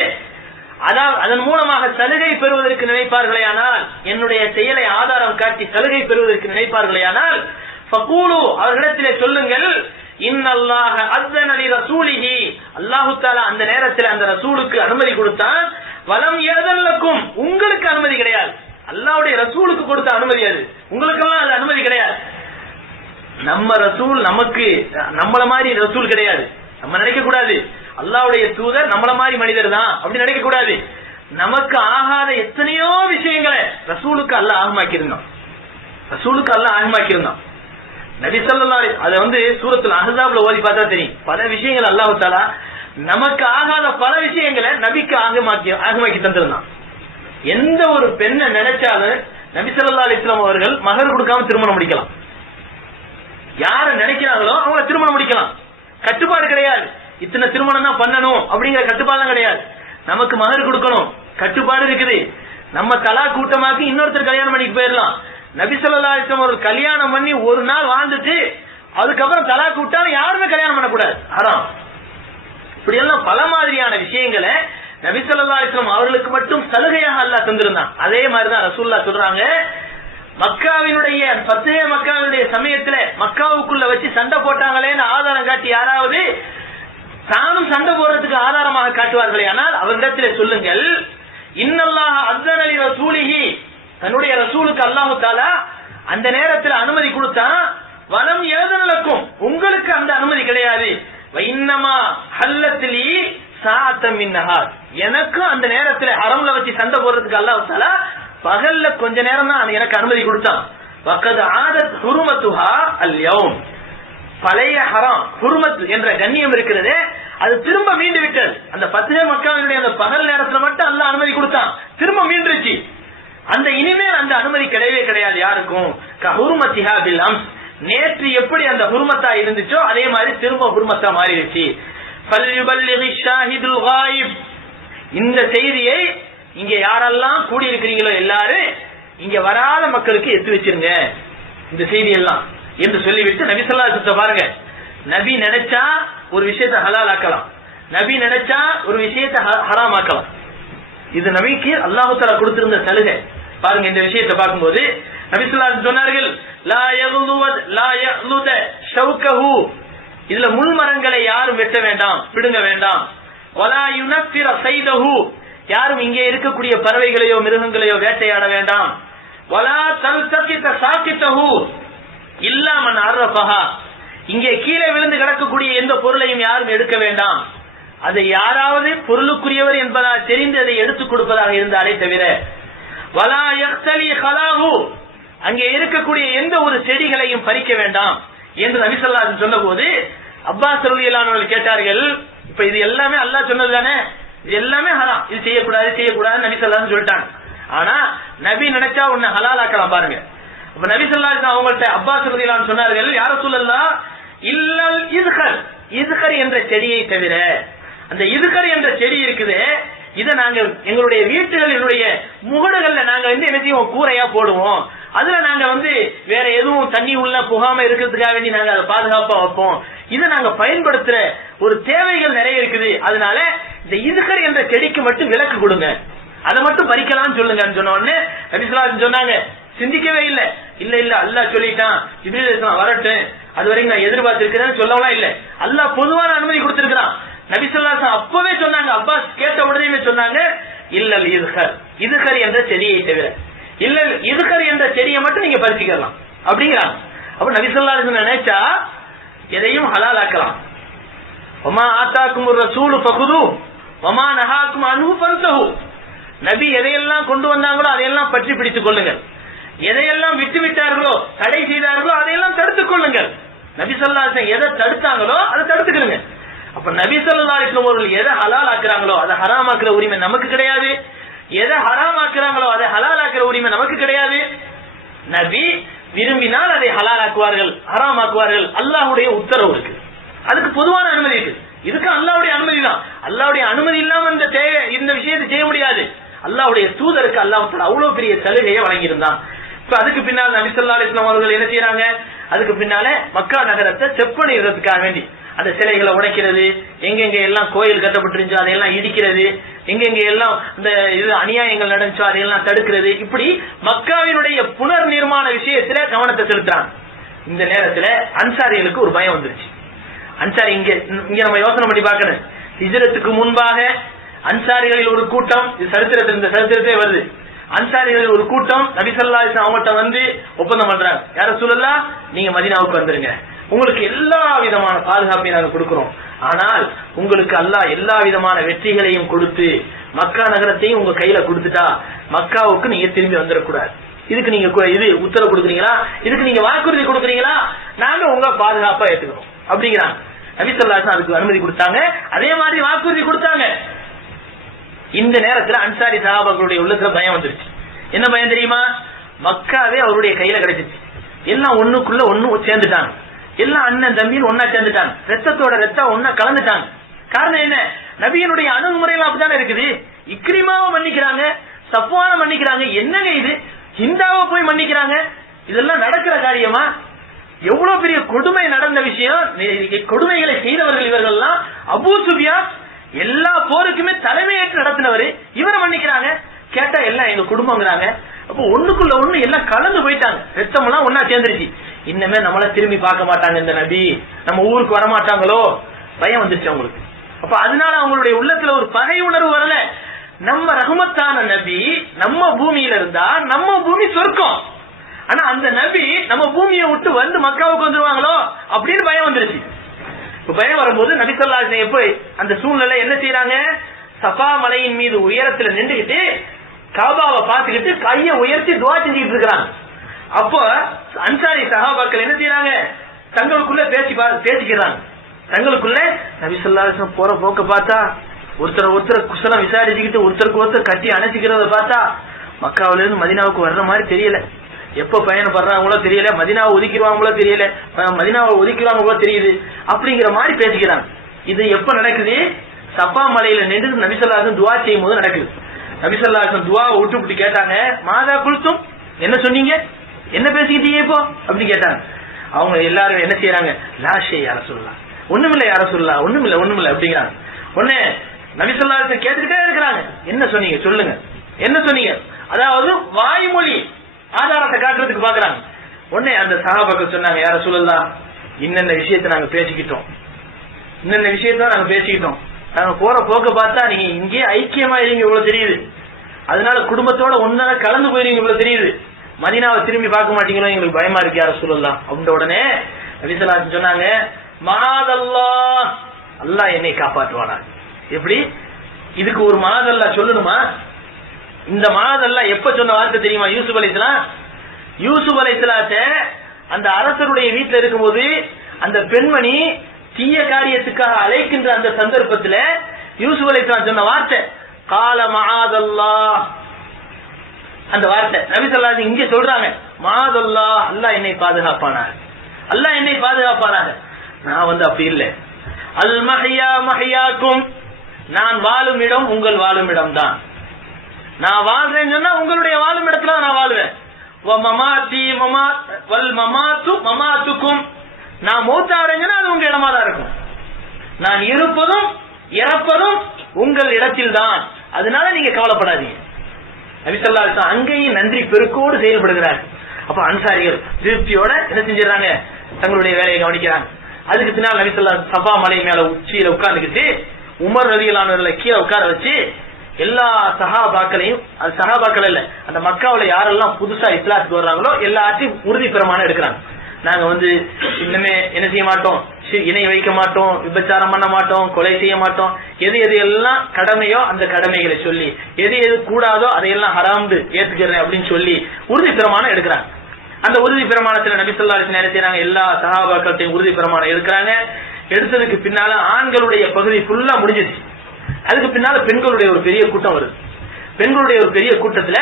அதன் மூலமாக சலுகை பெறுவதற்கு நினைப்பார்களே ஆனால், என்னுடைய செயலை ஆதாரம் காட்டி சலுகை பெறுவதற்கு நினைப்பார்களே ஆனால், ஃபகூலு, அவர்களிடத்திலே சொல்லுங்கள், இன்னல்லாஹ அஸ்ஸன லி ரசூலிஹி, அல்லாஹ் தஆலா அந்த நேரத்தில் அந்த ரசூலுக்கு அனுமதி கொடுத்தான், வலம் யஅதன் லக்கும், உங்களுக்கு அனுமதி கிடையாது, அல்லாஹ்வுடைய ரசூலுக்கு கொடுத்த அனுமதி அது, உங்களுக்கெல்லாம் அது அனுமதி கிடையாது. நம்ம ரசூல் நமக்கு நம்மள மாதிரி ரசூல் கிடையாது, நம்ம நினைக்க கூடாது அல்லாஹ்வுடைய தூதர் நம்மள மாதிரி மனிதர் தான் அப்படி நினைக்க கூடாது. நமக்கு ஆகாத எத்தனையோ விஷயங்களை ரசூலுக்கு அல்லாஹ் ஆகமாக்கி இருந்தான், ரசூலுக்கு அல்லாஹ் ஆகமாக்கி இருந்தான். நபி ஸல்லல்லாஹு அலைஹி, அதை சூரத்துல் அஹ்ஸாப்ல ஓதி பார்த்தா தெரியும், பல விஷயங்கள் அல்லாஹ் தஆலா நமக்கு ஆகாத பல விஷயங்களை நபிக்கு ஆகமாக்கி தந்திருந்தான். எந்த ஒரு பெண்ணை நினைச்சாலும் நபி ஸல்லல்லாஹு அலைஹி வஸல்லம் அவர்கள் மஹர் கொடுக்காம திருமணம் முடிக்கலாம், யார நினைக்கிறாங்களோ அவங்க திருமணம் முடிக்கலாம், கட்டுப்பாடு கிடையாது, இத்தனை திருமணம் தான் பண்ணணும் அப்படிங்கிற கட்டுப்பாடு கிடையாது. நமக்கு மகர் கொடுக்கணும் கட்டுப்பாடு இருக்குது, நம்ம தலா கூட்டமாக்கி இன்னொருத்தர் கல்யாணம் பண்ணிட்டு போயிடலாம். நபி ஸல்லல்லாஹு அலைஹி வஸல்லம் ஒரு கல்யாணம் பண்ணி ஒரு நாள் வாழ்ந்துட்டு அதுக்கப்புறம் தலா கூட்டாலும் யாருமே கல்யாணம் பண்ணக்கூடாது, ஹராம். இப்படி எல்லாம் பல மாதிரியான விஷயங்களை நபி ஸல்லல்லாஹு அலைஹி வஸல்லம் அவர்களுக்கு மட்டும் சலுகையாக அல்லாஹ் தந்திருந்தான். அதே மாதிரிதான் ரசூலுல்லாஹ் சொல்றாங்க, மக்காவினுடைய ஃபத்ஹே மக்காவினுடைய சமயத்துல மக்காவுக்குள்ள வச்சு சண்டை போட்டாங்களேன்னு ஆதாரம் காட்டி யாராவது தானும் சண்டை போடுறதுக்கு ஆதாரமாக காட்டுவார்களே ஆனால் அவர்களிடத்திலே சொல்லுங்கள், இன்னல்லாஹ அஸ்ஸன லி ரசூலிஹி, தன்னுடைய ரசூலுக்கு அல்லாஹ் தஆலா அந்த நேரத்தில் அனுமதி கொடுத்தான், வலம் யஅதன் லக்கும், உங்களுக்கு அந்த அனுமதி கிடையாது. வ இன்னமா ஹல்லத் லி சாஅத்தம் மின் நஹார், எனக்கு அந்த நேரத்தில் ஹரம்ல வச்சு சண்டை போடுறதுக்கு அல்லாஹ் தஆலா பகல்ல கொஞ்ச நேரம் தான் எனக்கு அனுமதி கொடுத்தான். வகத் ஆதத் ஹுர்மத்துஹா அல் யௌம், பழைய ஹராம் ஹுர்மத் என்ற கண்ணியம் இருக்கிறது அது திரும்ப மீண்டு விட்டது. அந்த ஃபத்ஹே மக்காவினுடைய அந்த பகல் நேரத்துல மட்டும் அல்லாஹ் அனுமதி கொடுத்தான், திரும்ப மீண்டுருச்சு. அந்த இனிமேல் அந்த அனுமதி கிடையவே கிடையாது யாருக்கும். கஹுர்மத்திஹா பில் அம்ஸ், நேற்று எப்படி அந்த ஹுர்மத்தா இருந்துச்சோ அதே மாதிரி திரும்ப ஹுர்மத்தா மாறிடுச்சு. ஃபல்யுபல்லிகி ஷாஹிதுல் காயிப், இந்த செய்தியை இங்க யாரெல்லாம் கூடி இருக்கிறீங்களோ எல்லாரும் இங்க வராத மக்களுக்கு எடுத்து வச்சிருங்க இந்த செய்தி எல்லாம் என்று சொல்லிவிட்டு நபி ஸல்லல்லாஹு அலைஹி வஸல்லம் பாருங்க, நபி நினைச்சா ஒரு விஷயத்தை ஹலால் ஆக்கலாம், நபி நினைச்சா ஒரு விஷயத்தை ஹராம் ஆக்கலாம். இது நபிக்கு அல்லாஹ் தஆலா கொடுத்திருந்த சலுகை. பாருங்க இந்த விஷயத்தை பார்க்கும்போது நபி ஸல்லல்லாஹு அலைஹி வஸல்லம் சொன்னார்கள், லா யஹ்லுத ஷௌகஹு, இதுல முள் மரங்களை யாரும் வெட்ட வேண்டாம், பிடுங்க வேண்டாம். வலா யுனஃபிர ஸைதஹு, யாரும் இங்கே இருக்கக்கூடிய பறவைகளையோ மிருகங்களையோ வேட்டையாட வேண்டாம். வலா தல்தகித சாகிதஹு இல்லா மன் அரஃபஹா, இங்கே கீழே விழுந்து கிடக்கக்கூடிய எந்த பொருளையும் யாரும் எடுக்க வேண்டாம், அதை யாராவது பொருளுக்குரியவர் என்பதாக தெரிந்து அதை எடுத்துக் கொடுப்பதாக இருந்தாலே தவிர. வலா யக்தலி ஹலாஹு, அங்கே இருக்கக்கூடிய எந்த ஒரு செடிகளையும் பறிக்க வேண்டாம் என்று நபி ஸல்லல்லாஹு அலைஹி வஸல்லம் சொன்னபோது அப்பாஸ் ரலியல்லாஹு அன்ஹு கேட்டார்கள், இப்ப இது எல்லாமே அல்லாஹ் சொன்னது தானே, இது எல்லாமே ஹராம், இது செய்யக்கூடாது நபி ஸல்லல்லாஹு அலைஹி வஸல்லம் சொல்லிட்டாங்க. ஆனா நபி நினைச்சா உன்னை ஹலால் ஆக்கலாம் பாருங்க. அப்ப நபி ஸல்லல்லாஹு அலைஹி வஸல்லம் அவங்கள்ட்ட அப்பாஸ் ரலியல்லாஹு அன்ஹு சொன்னார்கள், யா ரசூலல்லாஹ் இல்லல் இஸ்கர், இஸ்கர் என்ற செடியை தவிர, அந்த இஸ்கர் என்ற செடி இருக்குது, இதை நாங்க எங்களுடைய வீட்டுகளினுடைய முகடுகள்ல நாங்க என்ன செய்வோம், கூரையா போடுவோம். அதுல நாங்க வேற எதுவும் தண்ணி உள்ள புகாம இருக்கிறதுக்காக வேண்டி நாங்க அதை பாதுகாப்பா வைப்போம். இதை நாங்க பயன்படுத்துற ஒரு தேவைகள் நிறைய இருக்குது. அதனால இந்த இஸ்கர் என்ற செடிக்கு மட்டும் விலக்கு கொடுங்க, அதை மட்டும் பறிக்கலாம்னு சொல்லுங்க சொன்ன உடனே நபி ஸல்லல்லாஹு அலைஹி வஸல்லம் சொன்னாங்க, சிந்திக்கவே இல்ல, இல்ல இல்ல அல்லாஹ் சொல்லிட்டான், ஜிப்ரீல் அலைஹிஸ்ஸலாம் வரட்டும், அது வரைக்கும் நான் எதிர்பார்த்திருக்கிறேன்னு சொல்லலாம் இல்ல, அல்லாஹ் பொதுவான அனுமதி கொடுத்திருக்கிறான். நபி ஸல்லல்லாஹு அலைஹி வஸல்லம் அப்பவே சொன்னாங்க, அப்பாஸ் கேட்ட உடனே சொன்னாங்க, இல்லல் இஸ்கர், இஸ்கர் என்ற செடியை தவிர, இல்லல் இஸ்கர் என்ற செடியை மட்டும் நீங்க பறிச்சுக்கலாம் அப்படிங்கிறாங்க. அப்ப நபி ஸல்லல்லாஹு அலைஹி வஸல்லம் நினைச்சா எதையும் ஹலால் ஆக்கலாம். வமா ஆதாக்குமுர் ரசூலு ஃபகுது வமா நஹாக்கும் அன்ஹு ஃபன்தஹு, நபி எதையெல்லாம் கொண்டு வந்தாங்களோ அதையெல்லாம் பற்றி பிடித்துக் கொள்ளுங்கள், எதையெல்லாம் விட்டு விட்டார்களோ தடை செய்தார்களோ அதையெல்லாம் தடுத்துக் கொள்ளுங்கள். நபி ஸல்லல்லாஹு அலைஹி வஸல்லம் எதை தடுத்தாங்களோ அதை தடுத்துக்கிறங்க. அப்ப நபி ஸல்லல்லாஹு அலைஹி வஸல்லம் அவர்கள் எதை ஹலால் ஆக்குறாங்களோ அதை ஹராம் ஆக்குற உரிமை நமக்கு கிடையாது, எதை ஹராம் ஆக்குறாங்களோ அதை ஹலால் ஆக்குற உரிமை நமக்கு கிடையாது. நபி விரும்பினால் அதை ஹலால் ஆக்குவார்கள், ஹராம் ஆக்குவார்கள். அல்லாஹ்வுடைய உத்தரவு இருக்கு, அதுக்கு பொதுவான அனுமதி இருக்கு. இதுக்கு அல்லாஹ்வுடைய அனுமதி தான். அல்லாஹ்வுடைய அனுமதி இல்லாம இந்த விஷயத்தை செய்ய முடியாது. அல்லாஹ்வுடைய தூதருக்கு அல்லாஹ் அவ்வளவு பெரிய சலுகையை வழங்கியிருந்தான். இப்ப அதுக்கு பின்னால் நபி ஸல்லல்லாஹு அலைஹி வஸல்லம் அவர்கள் என்ன செய்யறாங்க, அதுக்கு பின்னால மக்கா நகரத்தை செப்பனிடுறதுக்காக வேண்டி அந்த சிலைகளை உடைக்கிறது, எங்கெங்க எல்லாம் கோயில் கட்டப்பட்டிருந்துச்சோ அதையெல்லாம் இடிக்கிறது, எங்கெங்க எல்லாம் இந்த இது அநியாயங்கள் நடந்துச்சோ அதையெல்லாம் தடுக்கிறது, இப்படி மக்காவினுடைய புனர் நிர்மாண விஷயத்துல கவனத்தை செலுத்துறாங்க. இந்த நேரத்துல அன்சாரிகளுக்கு ஒரு பயம் வந்துருச்சு. அன்சாரி இங்க நம்ம யோசனை பண்ணி பார்க்கணும். ஹிஜ்ரத்துக்கு முன்பாக அன்சாரிகளில் ஒரு கூட்டம், இந்த சரித்திரத்திலே வருது, அன்சாரிகளில் ஒரு கூட்டம் நபி ஸல்லல்லாஹு அலைஹி வஸல்லம் அவங்கள்ட்ட ஒப்பந்தம் பண்றாங்க, யா ரசூலல்லாஹ் நீங்க மதீனாவுக்கு வந்துருங்க, உங்களுக்கு எல்லா விதமான பாதுகாப்பையும் நாங்க கொடுக்கிறோம், ஆனால் உங்களுக்கு அல்லாஹ் எல்லா விதமான வெற்றிகளையும் கொடுத்து மக்கா நகரத்தையும் உங்க கையில கொடுத்துட்டா மக்காவுக்கு நீங்க திரும்பி வந்துடக்கூடாது. இதுக்கு நீங்க இது உத்தரவு கொடுக்குறீங்களா, இதுக்கு நீங்க வாக்குறுதி கொடுக்குறீங்களா, நாங்க உங்க பாதுகாப்பா ஏத்துக்கிறோம் அப்படிங்கிறாங்க. நபி ஸல்லல்லாஹு அலைஹி வஸல்லம் அதுக்கு அனுமதி கொடுத்தாங்க, அதே மாதிரி வாக்குறுதி கொடுத்தாங்க. இந்த நேரத்துல அன்சாரி சஹாபாக்களுடைய உள்ளத்துல பயம் வந்துருச்சு. என்ன பயம் தெரியுமா, மக்காவே அவருடைய கையில கிடைச்சிச்சு, எல்லாம் ஒண்ணுக்குள்ள ஒண்ணு சேர்ந்துட்டாங்க, எல்லாம் அண்ணன் தம்பின்னு ஒன்னா சேர்ந்துட்டாங்க, ரத்தத்தோட ரத்தம் ஒன்னா கலந்துட்டாங்க. காரணம் என்ன, நபியினுடைய அணுகுமுறைகள் அப்படித்தானே இருக்குது. இக்ரிமாவை மன்னிக்கிறாங்க, சஃப்வானை மன்னிக்கிறாங்க, என்னங்க இது, ஹிந்தாவை போய் மன்னிக்கிறாங்க, இதெல்லாம் நடக்கிற காரியமா? எவ்வளவு பெரிய கொடுமை நடந்த விஷயம், கொடுமைகளை செய்தவர்கள் இவர்கள்லாம். அபூ சுஃபியான் எல்லா போருக்குமே தலைமையேற்று நடத்தினவரு, இவரை மன்னிக்கிறாங்க, கேட்டா எல்லாம் எங்க குடும்பங்கிறாங்க. அப்போ ஒண்ணுக்குள்ள ஒண்ணு எல்லாம் கலந்து போயிட்டாங்க, ரத்தம் எல்லாம் ஒன்னா சேர்ந்துருச்சு. இன்னமே நம்மள திரும்பி பார்க்க மாட்டாங்க இந்த நபி, நம்ம ஊருக்கு வர மாட்டாங்களோ, பயம் வந்துருச்சு அவங்களுக்கு. அப்ப அதனால அவங்களுடைய உள்ளத்துல ஒரு பகை உணர்வு வரல. நம்ம ரஹ்மத்தான நபி நம்ம பூமியில இருந்தா நம்ம பூமி சொர்க்கம், ஆனா அந்த நபி நம்ம பூமியை விட்டு வந்து மக்காவுக்கு வந்துருவாங்களோ அப்படின்னு பயம் வந்துருச்சு. பயம் வரும்போது நபி ஸல்லல்லாஹு அலைஹி வஸல்லம் போய் அந்த சூழ்நிலை என்ன செய்யறாங்க, சஃபா மலையின் மீது உயரத்துல நின்றுகிட்டு காபாவை பார்த்துக்கிட்டு கையை உயர்த்தி துஆ செஞ்சுட்டு இருக்காங்க. அப்போ அன்சாரி சஹாபாக்கள் என்ன செய்யறாங்க, தங்களுக்குள்ள பேசிக்கிறாங்க. தங்களுக்குள்ள நபி ஸல்லல்லாஹு அலைஹி வஸல்லம் போற போக்க பார்த்தா ஒருத்தர் குசலம் விசாரிச்சுக்கிட்டு ஒருத்தருக்கு ஒருத்தர் கட்டி அணைச்சிக்கிறத பார்த்தா மக்காவில இருந்து மதீனாவுக்கு வர்ற மாதிரி தெரியல, எப்ப பயணப்படுறாங்களோ தெரியல, மதீனாவை ஒதுக்கிடுவாங்களோ தெரியல, மதீனாவை ஒதுக்கிடுவாங்களோ தெரியுது அப்படிங்கிற மாதிரி பேசிக்கிறாங்க. இது எப்ப நடக்குது, சஃபா மலையில நின்று நபி ஸல்லல்லாஹு அலைஹி வஸல்லம் துஆ செய்யும் போது நடக்குது. நபி ஸல்லல்லாஹு அலைஹி வஸல்லம் துஆவை விட்டு கேட்டாங்க, மாதா குல்தும், என்ன சொன்னீங்க, என்ன பேசிக்கிட்டீங்க இப்போ அப்படி கேட்டாங்க. அவங்க எல்லாரும் என்ன செய்யறாங்க, லா ஷை யா ரசூலுல்லாஹ், ஒண்ணுமில்ல யா ரசூலுல்லாஹ், ஒண்ணுமில்ல அப்படிங்கிறாங்க. உடனே நபி ஸல்லல்லாஹு அலைஹி வஸல்லம் கேட்டுக்கிட்டே இருக்கிறாங்க, என்ன சொன்னீங்க சொல்லுங்க, என்ன சொன்னீங்க, அதாவது வாய்மொழி ஆதாரத்தை காட்டுறதுக்கு பாக்குறாங்க. உடனே அந்த சஹாபாக்கள் சொன்னாங்க, யா ரசூலுல்லாஹ் இன்னென்ன விஷயத்தை நாங்க பேசிக்கிட்டோம், இன்னென்ன விஷயத்தான் நாங்க பேசிக்கிட்டோம், நாங்க போற போக்க பார்த்தா நீங்க இங்கே ஐக்கியமா இருங்க இவ்வளவு தெரியுது, அதனால குடும்பத்தோட ஒன்னா கலந்து போயிருங்க இவ்வளவு தெரியுது, மதீனாவை திரும்பி பார்க்க மாட்டீங்களோ எங்களுக்கு பயமா இருக்கு யா ரசூலுல்லாஹ் அப்படின்ற உடனே நபி ஸல்லல்லாஹு அலைஹி வஸல்லம் சொன்னாங்க, மஆதல்லாஹ், அல்லாஹ் என்னை காப்பாற்றுவானா. எப்படி இதுக்கு ஒரு மஆதல்லாஹ் சொல்லணுமா? இந்த மஆதல்லாஹ் எப்ப சொன்ன வார்த்தை தெரியுமா? யூசுப் அலைஹிஸ்ஸலாம், யூசுப் அலைஹிஸ்ஸலாத்தை அந்த அரசருடைய வீட்டுல இருக்கும்போது அந்த பெண்மணி தீய காரியத்துக்காக அழைக்கின்ற அந்த சந்தர்ப்பத்தில் யூசுப் அலைஹிஸ்ஸலாம் சொன்ன வார்த்தை கால மஆதல்லாஹ், அந்த வார்த்தை நபி ஸல்லல்லாஹு அலைஹி இங்க சொல்றாங்க, மாதல்லா, அல்லாஹ் என்னை பாதுகாப்பானாக, அல்லாஹ் என்னை பாதுகாப்பானாக. நான் அப்படி இல்லை. அல் மஹ்யா மஹ்யாக்கும், நான் வாழும் இடம் உங்கள் வாழும் இடம் தான். நான் வாழ்றேன்னு சொன்னா உங்களுடைய வாழும் இடத்துல நான் வாழ்வேன். நான் மௌத்தாறேன்னு சொன்னா அது உங்க இடமா தான் இருக்கும். நான் இருப்பதும் இறப்பதும் உங்கள் இடத்தில் தான். அதனால நீங்க கவலைப்படாதீங்க. நபி ஸல்லல்லாஹு அலைஹி வஸல்லம் அங்கேயும் நன்றி பெருக்கோடு செயல்படுகிறார். அப்ப அன்சாரிகள் திருப்தியோட என்ன செஞ்சிடறாங்க, தங்களுடைய வேலையை கவனிக்கிறாங்க. அதுக்கு பின்னால் நபி ஸல்லல்லாஹு அலைஹி வஸல்லம் சஃபா மலை மேல உச்சியில உட்கார்ந்துக்கிட்டு உமர் ரலியல்லாஹு அன்ஹு கீழே உட்கார வச்சு எல்லா சஹாபாக்களையும், அது சஹாபாக்கள் இல்ல, அந்த மக்காவுல யாரெல்லாம் புதுசா இஸ்லாத்துக்கு வர்றாங்களோ எல்லாத்தையும் உறுதி பிரமாணம் எடுக்கிறாங்க. நாங்க இன்னுமே என்ன செய்ய மாட்டோம், இணை வைக்க மாட்டோம், விபச்சாரம் பண்ண மாட்டோம், கொலை செய்ய மாட்டோம், எது எது எல்லாம் கடமையோ அந்த கடமைகளை சொல்லி, எது எது கூடாதோ அதையெல்லாம் ஹராம்னு ஏத்துக்கிறேன் அப்படின்னு சொல்லி உறுதி பிரமாணம் எடுக்கிறாங்க. அந்த உறுதி பிரமாணத்துல நபி ஸல்லல்லாஹு அலைஹி வஸல்லம் என்ன செய்றாங்க, எல்லா சஹாபாக்கள்டையும் உறுதி பிரமாணம் எடுக்கிறாங்க. எடுத்ததுக்கு பின்னால ஆண்களுடைய பகுதி ஃபுல்லா முடிஞ்சிருச்சு. அதுக்கு பின்னால பெண்களுடைய ஒரு பெரிய கூட்டம் வருது. பெண்களுடைய ஒரு பெரிய கூட்டத்துல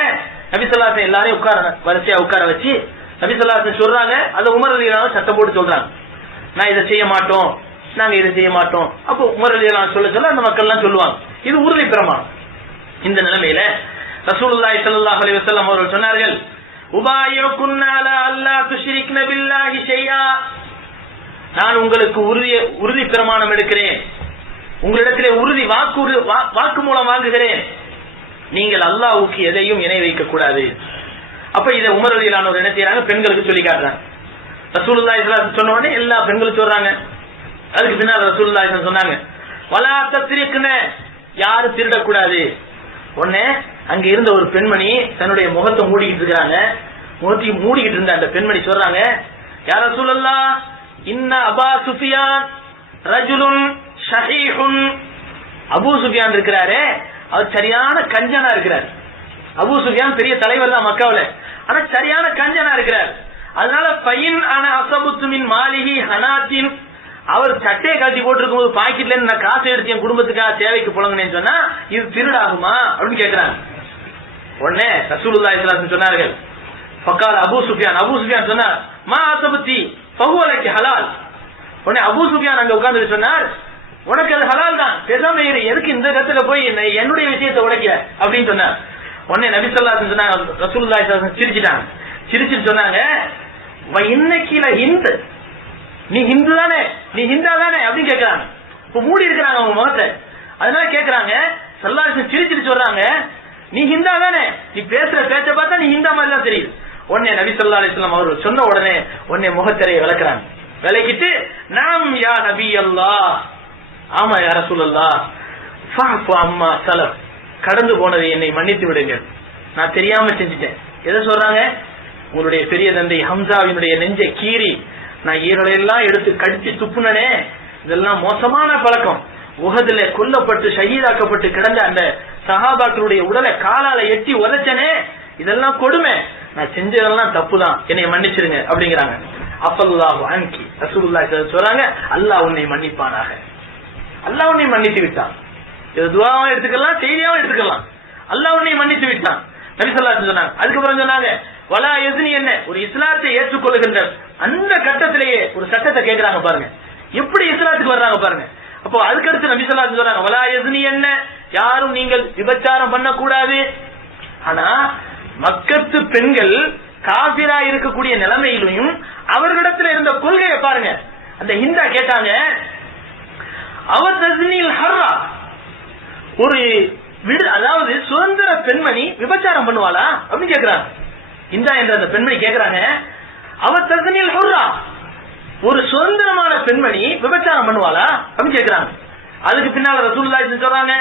நபி ஸல்லல்லாஹு அலைஹி வஸல்லம் எல்லாரையும் வரிசையா உட்கார வச்சு நபி ஸல்லல்லாஹு அலைஹி வஸல்லம் சொல்றாங்க, அது உமர் ரலியல்லாஹு அன்ஹு சத்தம் போட்டு சொல்றாங்க, நான் இதை செய்ய மாட்டோம், நாங்க இதை செய்ய மாட்டோம். அப்போ உமர் ரலியல்லாஹு அன்ஹு சொல்ல அந்த மக்கள் எல்லாம் சொல்லுவாங்க. இது உறுதி பிரமாணம். இந்த நிலைமையில ரசூலுல்லாஹி ஸல்லல்லாஹு அலைஹி வஸல்லம் அவர்கள் சொன்னார்கள், உபாயியுக்குன்னா அலா அல்லா துஷ்ரிக்ன பில்லாஹி ஷைஆ, நான் உங்களுக்கு உறுதி பிரமாணம் எடுக்கிறேன், உங்களிடத்திலே உறுதி வாக்கு மூலம் வாங்குகிறேன், நீங்கள் அல்லாஹ்வுக்கு எதையும் இணை வைக்க கூடாது. அப்ப இதை உமர் ரலியல்லாஹு அன்ஹு என்ன செய்யறாங்க, பெண்களுக்கு சொல்லி காட்டுறாங்க. ரசூலுல்லாஹி ஸல்லல்லாஹு அலைஹி வஸல்லம் சொன்ன உடனே எல்லா பெண்களும் சொல்றாங்க. அதுக்கு பின்னால் ரசூலுல்லாஹி ஸல்லல்லாஹு அலைஹி வஸல்லம் சொன்னாங்க, வலா தஸ்ரிக்ன, யாரு திருடக்கூடாது. உடனே அங்க இருந்த ஒரு பெண்மணி தன்னுடைய முகத்தை மூடிக்கிட்டு இருக்காங்க. முகத்தை மூடிக்கிட்டு இருந்த அந்த பெண்மணி சொல்றாங்க, யா ரசூலல்லாஹ், இன்ன அபா சுஃபியான் ரஜுலுன் ஷஹீஹுன், அபூ சுஃபியான் இருக்கிறாரே அவர் சரியான கஞ்சனா இருக்கிறார். அபூ சுஃபியான் பெரிய தலைவர் தான் மக்காவுல, ஆனா சரியான கஞ்சனா இருக்கிறார். அதனால பையன் ஆன அசபுத்து மின் மாலிஹி ஹனாத்தின், அவர் சட்டையை கட்டி போட்டிருக்கும் போது பாக்கெட்ல இருந்து நான் காசு எடுத்து என் குடும்பத்துக்காக தேவைக்கு புழங்கினேன்னு சொன்னா இது திருடாகுமா அப்படின்னு கேட்கிறாங்க. உடனே ரசூலுல்லாஹி ஸல்லல்லாஹு அலைஹி வஸல்லம் சொன்னார்கள், ஃபகால் அபூ சுஃபியான் சொன்னார், மா அசபத்தி ஃபஹுவலகி ஹலால். உடனே அபூ சுஃபியான் அங்க உட்கார்ந்து சொன்னார், உனக்கு அது ஹலால் தான், பேசாம எதுக்கு இந்த இடத்துல போய் என்னுடைய விஷயத்தை உடைக்க அப்படின்னு சொன்னார். உடனே நபி ஸல்லல்லாஹு அலைஹி வஸல்லம் சொன்னாங்க, ரசூலுல்லாஹி ஸல்லல்லாஹு அலைஹி வஸல்லம் சிரிச்சிட்டாங்க. சிரிச்சிட்டு சொன்னாங்க, இன்னைக்கு ஹிந்து, நீ ஹிந்து தானே, நீ ஹிந்தா தானே அப்படின்னு கேட்கிறாங்க. இப்ப மூடி இருக்கிறாங்க அவங்க முகத்தை. அதனால கேட்கிறாங்க, ஸல்லல்லாஹு அலைஹி வஸல்லம் சிரிச்சிட்டு சொல்றாங்க, நீ ஹிந்தா தானே, நீ பேசுற பேச்ச பார்த்தா நீ ஹிந்தா மாதிரி தான் தெரியுது. உடனே நபி ஸல்லல்லாஹு அலைஹி வஸல்லம் அவர்கள் சொன்ன உடனே முகத்திரையை விளக்குறாங்க. விளக்கிட்டு, நாம் யா நபி அல்லாஹ், ஆமா யா ரசூலல்லாஹ், ஃபஅஃபு அம்மா ஸலஃப், கடந்து போனதை என்னை மன்னித்து விடுங்க, நான் தெரியாம செஞ்சுட்டேன். எதை சொல்றாங்க, உங்களுடைய பெரிய தந்தை ஹம்சாவினுடைய நெஞ்சை கீறி நான் ஈரலையெல்லாம் எடுத்து கடிச்சு துப்புனனே, இதெல்லாம் மோசமான பழக்கம். உஹதுல கொல்லப்பட்டு ஷஹீதாக்கப்பட்டு கிடந்த அந்த சஹாபாக்களுடைய உடலை காலால எட்டி உதைச்சனே, இதெல்லாம் கொடுமை, நான் செஞ்சதெல்லாம் தப்புதான், என்னை மன்னிச்சிருங்க அப்படிங்கிறாங்க. அஃபல்லாஹு அன்கி, ரசூலுல்லாஹி சொல்றாங்க, அல்லாஹ் உன்னை மன்னிப்பானாக, அல்லாஹ் உன்னை மன்னித்து விட்டான். இது துஆவாவும் எடுத்துக்கலாம், செய்தியாவும் எடுத்துக்கலாம். அல்லாஹ் உன்னை மன்னித்து விட்டான் நபி ஸல்லல்லாஹு அலைஹி வஸல்லம் சொன்னாங்க. அதுக்கப்புறம் சொன்னாங்க, வலா யஸ்னி, என்ன ஒரு இஸ்லாத்தை ஏற்றுக்கொள்ளுகின்ற அந்த கட்டத்திலேயே ஒரு சட்டத்தை கேட்கிறாங்க பாருங்க, எப்படி இஸ்லாத்துக்கு வர்றாங்க பாருங்க. அப்போ அதுக்கடுத்து நபி ஸல்லல்லாஹு அலைஹி வஸல்லம் சொல்றாங்க, வலா யஸ்னி, என்ன யாரும் நீங்கள் விபச்சாரம் பண்ணக்கூடாது. ஆனா மக்கத்து பெண்கள் காபிரா இருக்கக்கூடிய நிலைமையிலும் அவர்களிடத்தில் இருந்த கொள்கையை பாருங்க. அந்த ஹிந்தா கேட்டாங்க, அவர் தஸ்னில் ஹர்ரா, ஒரு அதாவது சுதந்திர பெண்மணி விபச்சாரம் பண்ணுவாளா அப்படின்னு கேட்கிறாங்க. ஹிந்தா என்ற அந்த பெண்மணி கேட்கிறாங்க, அவர் தஸ்னில் ஹர்ரா, ஒரு சுதந்திரமான பெண்மணி விபச்சாரம் பண்ணுவாளா அப்படின்னு கேட்கிறாங்க. அதுக்கு பின்னால ரசூலுல்லாஹி சொல்றாங்க,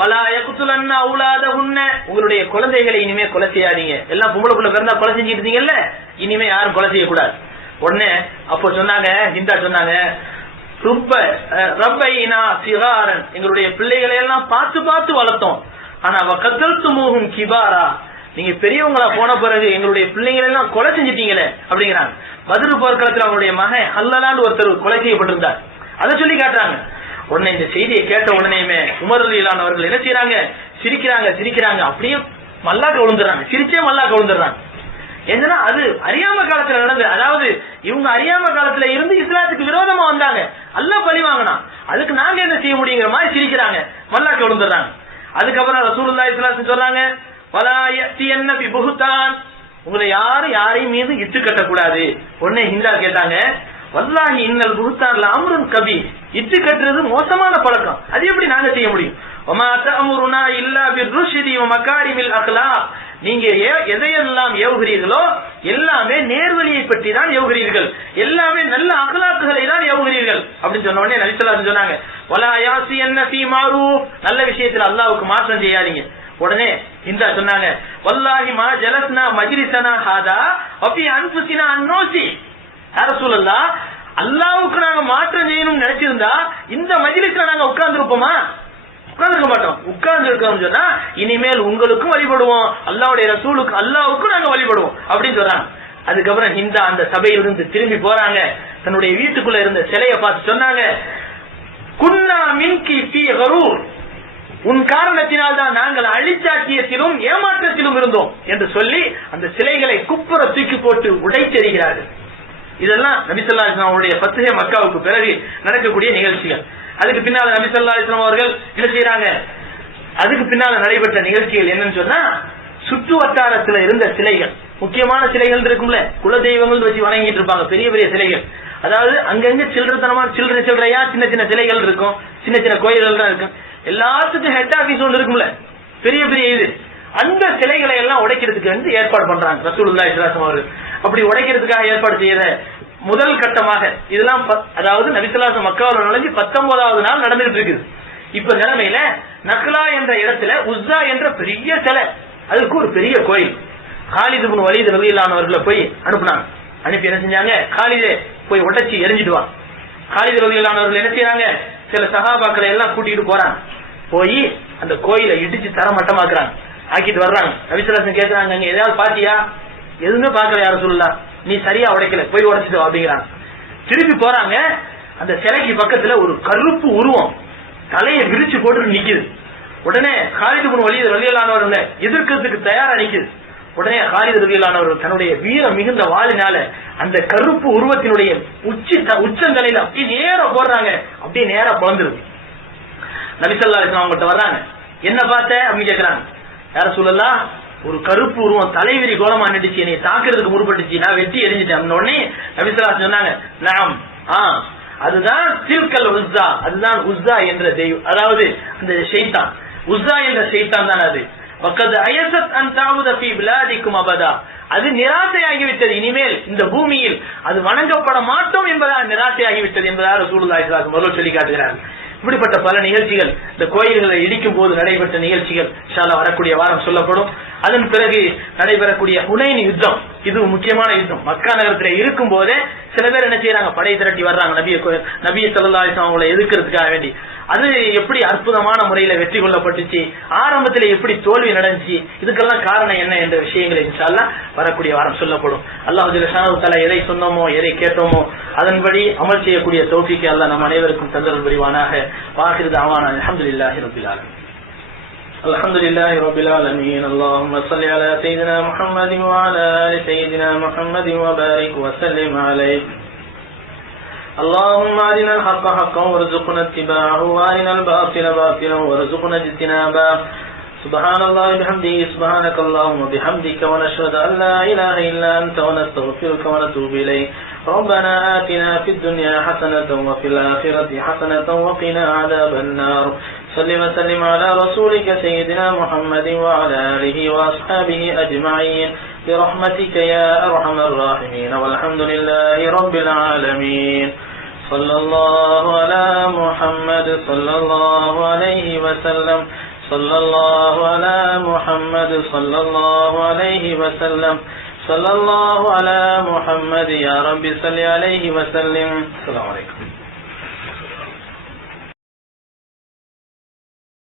வலா யக்துலன்ன அவுலாதஹுன்ன, உங்களுடைய குழந்தைகளை இனிமே கொலை செய்யாதீங்க. எல்லாம் பொம்பளை புள்ள பிறந்தா கொலை செஞ்சிட்டு இருந்தீங்கல்ல, இனிமே யாரும் கொலை செய்யக்கூடாது. உடனே அப்போ சொன்னாங்க, ஹிந்தா சொன்னாங்க, ரப்பைனா சிகாரன், எங்களுடைய பிள்ளைகளை எல்லாம் பார்த்து பார்த்து வளர்த்தோம், ஆனா வகதல்துமூஹும் கிபாரா, நீங்க பெரியவங்களா போன பிறகு எங்களுடைய பிள்ளைங்களை எல்லாம் கொலை செஞ்சிட்டீங்களே அப்படிங்கிறாங்க. பத்ர் போர்க்களத்தில் அவங்களுடைய மகன் ஹல்லலான்னு ஒருத்தர் கொலை செய்யப்பட்டிருந்தார், அதை சொல்லி காட்டுறாங்க. உடனே இந்த செய்தியை கேட்ட உடனேயுமே உமர் ரலியல்லாஹு அன்ஹு அவர்கள் என்ன செய்யறாங்க, சிரிக்கிறாங்க. அப்படியே மல்லாக்க விழுந்துடுறாங்க, சிரிச்சே மல்லாக்க விழுந்துடுறாங்க. என்னன்னா அது அறியாம காலத்துல நடந்தது. அதாவது இவங்க அறியாம காலத்துல இருந்து இஸ்லாத்துக்கு விரோதமா வந்தாங்க, அல்லாஹ் பழி வாங்கினான், அதுக்கு நாங்க என்ன செய்ய முடியுங்கிற மாதிரி சிரிக்கிறாங்க, மல்லாக்க விழுந்துடுறாங்க. அதுக்கப்புறம் ரசூலுல்லாஹி ஸல்லல்லாஹு அலைஹி வஸல்லம் சொல்றாங்க, வலா யத்தியன்ன பி புஹ்தான், உங்களை யாரையும் மீது இட்டு கட்டக்கூடாது. உடனே ஹிந்தா கேட்டாங்க, வல்லாஹி இன்னல் புஹ்தான் லஅம்ருன் கபீர், இட்டு கட்டுறது மோசமான பழக்கம், அது எப்படி நாங்க செய்ய முடியும்? வமா தஅமுருனா இல்லா பிர்ருஷ்தி வ மகாரிமில் அக்லாக், நீங்க எதையெல்லாம் ஏவுகிறீர்களோ எல்லாமே நேர்வழியை பற்றி தான் ஏவுகிறீர்கள், எல்லாமே நல்ல அக்லாக்குகளை தான் ஏவுகிறீர்கள் அப்படின்னு சொன்ன உடனே நபி ஸல்லல்லாஹு அலைஹி வஸல்லம் சொன்னாங்க, வலா யாசியன்ன ஃபீ மஅரூஃப், நல்ல விஷயத்துல அல்லாஹ்வுக்கு மாற்றம் செய்யாதீங்க. உடனே இந்த சொன்னாங்க, வல்லாஹி மா ஜலஸ்னா மஜ்லிஸனா ஹாதா வஃபி அன்ஃபுஸினா அன்னோசி, யா ரசூலல்லாஹ் அல்லாஹ்வுக்கு நாங்க மாற்றம் செய்யணும்னு நினைச்சிருந்தா இந்த மஜ்லிஸ்ல நாங்க உட்கார்ந்து இருப்போமா? உட்கார்ந்துக்க மாட்டோம். உட்கார்ந்து இருக்கோம்னு சொன்னா இனிமேல் உங்களுக்கும் வழிபடுவோம், அல்லாஹ்வுடைய ரசூலுக்கு அல்லாஹ்வுக்கும் நாங்க வழிபடுவோம் அப்படின்னு சொல்றாங்க. அதுக்கப்புறம் ஹிந்தா அந்த சபையிலிருந்து திரும்பி போறாங்க, தன்னுடைய வீட்டுக்குள்ள இருந்த சிலையை பார்த்து சொன்னாங்க, குன்னா மின்கி ஃபீ கரூர், உன் காரணத்தினால் தான் நாங்கள் அழிச்சாட்டியத்திலும் ஏமாற்றத்திலும் இருந்தோம் என்று சொல்லி அந்த சிலைகளை குப்புற தூக்கி போட்டு உடைத்தெறிகிறார்கள். இதெல்லாம் நபி ஸல்லல்லாஹு அலைஹி வஸல்லம் அவருடைய ஃபத்ஹே மக்காவுக்கு பிறகு நடக்கக்கூடிய நிகழ்ச்சிகள். அதுக்கு பின்னால நபி ஸல்லல்லாஹு அலைஹி வஸல்லம் அவர்கள் என்ன செய்யறாங்க, அதுக்கு பின்னால நடைபெற்ற நிகழ்ச்சிகள் என்னன்னு சொன்னா, சுற்று வட்டாரத்துல இருந்த சிலைகள், முக்கியமான சிலைகள் இருக்கும்ல, குலதெய்வங்கள் வச்சு வணங்கிட்டு இருப்பாங்க, பெரிய பெரிய சிலைகள். அதாவது அங்கங்க சில்லறையா சின்ன சின்ன சிலைகள் இருக்கும், சின்ன சின்ன கோயில்கள் தான் இருக்கும். எல்லாத்துக்கும் ஹெட் ஆபீஸ் ஒன்று இருக்கும்ல, பெரிய பெரிய இது, அந்த சிலைகளை எல்லாம் உடைக்கிறதுக்கு வந்து ஏற்பாடு பண்றாங்க ரசூலுல்லாஹி ஸல்லல்லாஹு அலைஹி வஸல்லம் அவர்கள். அப்படி உடைக்கிறதுக்காக ஏற்பாடு செய்யற முதல் கட்டமாக இதெல்லாம், அதாவது நபி ஸல்லல்லாஹு அலைஹி வஸல்லம் மக்காவுல நுழைஞ்சு 19வது நாள் நடந்துட்டு இருக்குது. இப்ப நிலைமையில நக்லா என்ற இடத்துல உஸ்ஸா என்ற பெரிய சிலை, அதுக்கு ஒரு பெரிய கோயில், காலித் இப்னு வலீத் ரலியல்லாஹு அன்ஹு அவர்களை போய் அனுப்புனாங்க. அனுப்பி என்ன செஞ்சாங்க, காலிதே போய் உடைச்சி எரிஞ்சிட்டு வா. காலித் ரலியல்லாஹு அன்ஹு அவர்கள் என்ன செய்யறாங்க, சில சஹாபாக்களை எல்லாம் கூட்டிட்டு போறாங்க, போய் அந்த கோயிலை இடிச்சு தரமட்டமாக்குறாங்க, ஆக்கிட்டு வர்றாங்க. நபி ஸல்லல்லாஹு அலைஹி வஸல்லம் கேக்குறாங்க, அங்க ஏதாவது பாத்தியா? எதுவுமே பாக்கல யார சொல்லலாம், நீ சரியா உடைக்கல, போய் உடைச்சிட்டு அப்படிங்கிறாங்க. திருப்பி போறாங்க, அந்த சிலைக்கு பக்கத்துல ஒரு கருப்பு உருவம் தலையை விரிச்சு போட்டு நிக்குது. உடனே காலித் இப்னு வலீத் ரலியல்லாஹு அன்ஹு அவர்கள் எதிர்க்கிறதுக்கு தயாரா நிக்குது. உடனே காலித் ரலியல்லாஹு அன்ஹு அவர்கள் தன்னுடைய வீர மிகுந்த வாளினால அந்த கருப்பு உருவத்தினுடைய உச்சந்தலையில அப்படியே நேரா போடுறாங்க, அப்படியே நேரா பிளந்துருது. நபி ஸல்லல்லாஹு அலைஹி வஸல்லம் அவங்கள்ட்ட வர்றாங்க, என்ன பார்த்த அப்படின்னு கேக்குறாங்க. யா ரசூலல்லாஹ், ஒரு கருப்பு உருவம் தலைவிரி கோலமா நின்றுச்சு, என்னை தாக்குறதுக்கு முற்பட்டுச்சு, நான் வெட்டி எரிஞ்சிட்டேன். உடனே நபி ஸல்லல்லாஹு அலைஹி வஸல்லம் சொன்னாங்க, நாம் அதுதான் தில்கல் உஸ்ஸா, அதுதான் உஸ்ஸா என்ற தெய்வம், அதாவது அந்த ஷைத்தான், உஸ்ஸா என்ற ஷைத்தான் தான் அது. வகத் அயஸத் அன் தஅபுத ஃபீ பிலாதிக்கும் அபதா, அது நிராசையாகிவிட்டது, இனிமேல் இந்த பூமியில் அது வணங்கப்பட மாட்டோம் என்பதால் நிராசையாகிவிட்டது என்பதாக ரசூலுல்லாஹி ஸல்லல்லாஹு அலைஹி வஸல்லம் சொல்லி காட்டுகிறார்கள். இப்படிப்பட்ட பல நிகழ்ச்சிகள், இந்த கோயில்களை இடிக்கும் போது நடைபெற்ற நிகழ்ச்சிகள் இன்ஷா அல்லாஹ் வரக்கூடிய வாரம் சொல்லப்படும். அதன் பிறகு நடைபெறக்கூடிய ஹுனைன் யுத்தம், இது முக்கியமான யுத்தம். மக்கா நகரத்தில் இருக்கும் போதே சில பேர் என்ன செய்யறாங்க, படை திரட்டி வர்றாங்க நபி ஸல்லல்லாஹு அலைஹி வஸல்லம் அவங்களை எதிர்க்கிறதுக்காக வேண்டி. அது எப்படி அற்புதமான முறையில வெற்றி கொள்ளப்பட்டுச்சு, ஆரம்பத்தில் எப்படி தோல்வி நடந்துச்சு, இதுக்கெல்லாம் காரணம் என்ன என்ற விஷயங்களை இன்ஷா அல்லாஹ் வரக்கூடிய வாரம் சொல்லப்படும். அல்லாஹ் ஜல்லஷானஹு தஆலா எதை சொன்னோமோ எதை கேட்டோமோ அதன்படி அமல் செய்யக்கூடிய தௌஃபீக்கை அல்லாஹ் நம் அனைவருக்கும் தந்தருள் புரிவானாக. வாஹிரு தஅவானா அல்ஹம்துலில்லாஹி ரப்பில் ஆலமீன். அல்ஹம்துலில்லாஹி ரப்பில் ஆலமீன். அல்லாஹும்ம ஸல்லி அலா சய்யிதினா முஹம்மதின் வ அலா ஆலி சய்யிதினா முஹம்மதின் வ பாரிக் வ ஸல்லிம் அலைஹி. اللهم أرنا الحق حقا وارزقنا اتباعه وأرنا الباطل باطلا وارزقنا اجتنابه. سبحان الله بحمده سبحانك اللهم وبحمدك ونشهد أن لا إله إلا أنت ونستغفرك ونتوب إليك. ربنا آتنا في الدنيا حسنة وفي الآخرة حسنة وقنا عذاب النار. صل وسلم على رسولك سيدنا محمد وعلى آله وأصحابه أجمعين برحمتك يا أرحم الراحمين والحمد لله رب العالمين. صلى الله على محمد صلى الله عليه وسلم. صلى الله على محمد صلى الله عليه وسلم. صلى الله على محمد يا رب صل عليه وسلم. السلام عليكم.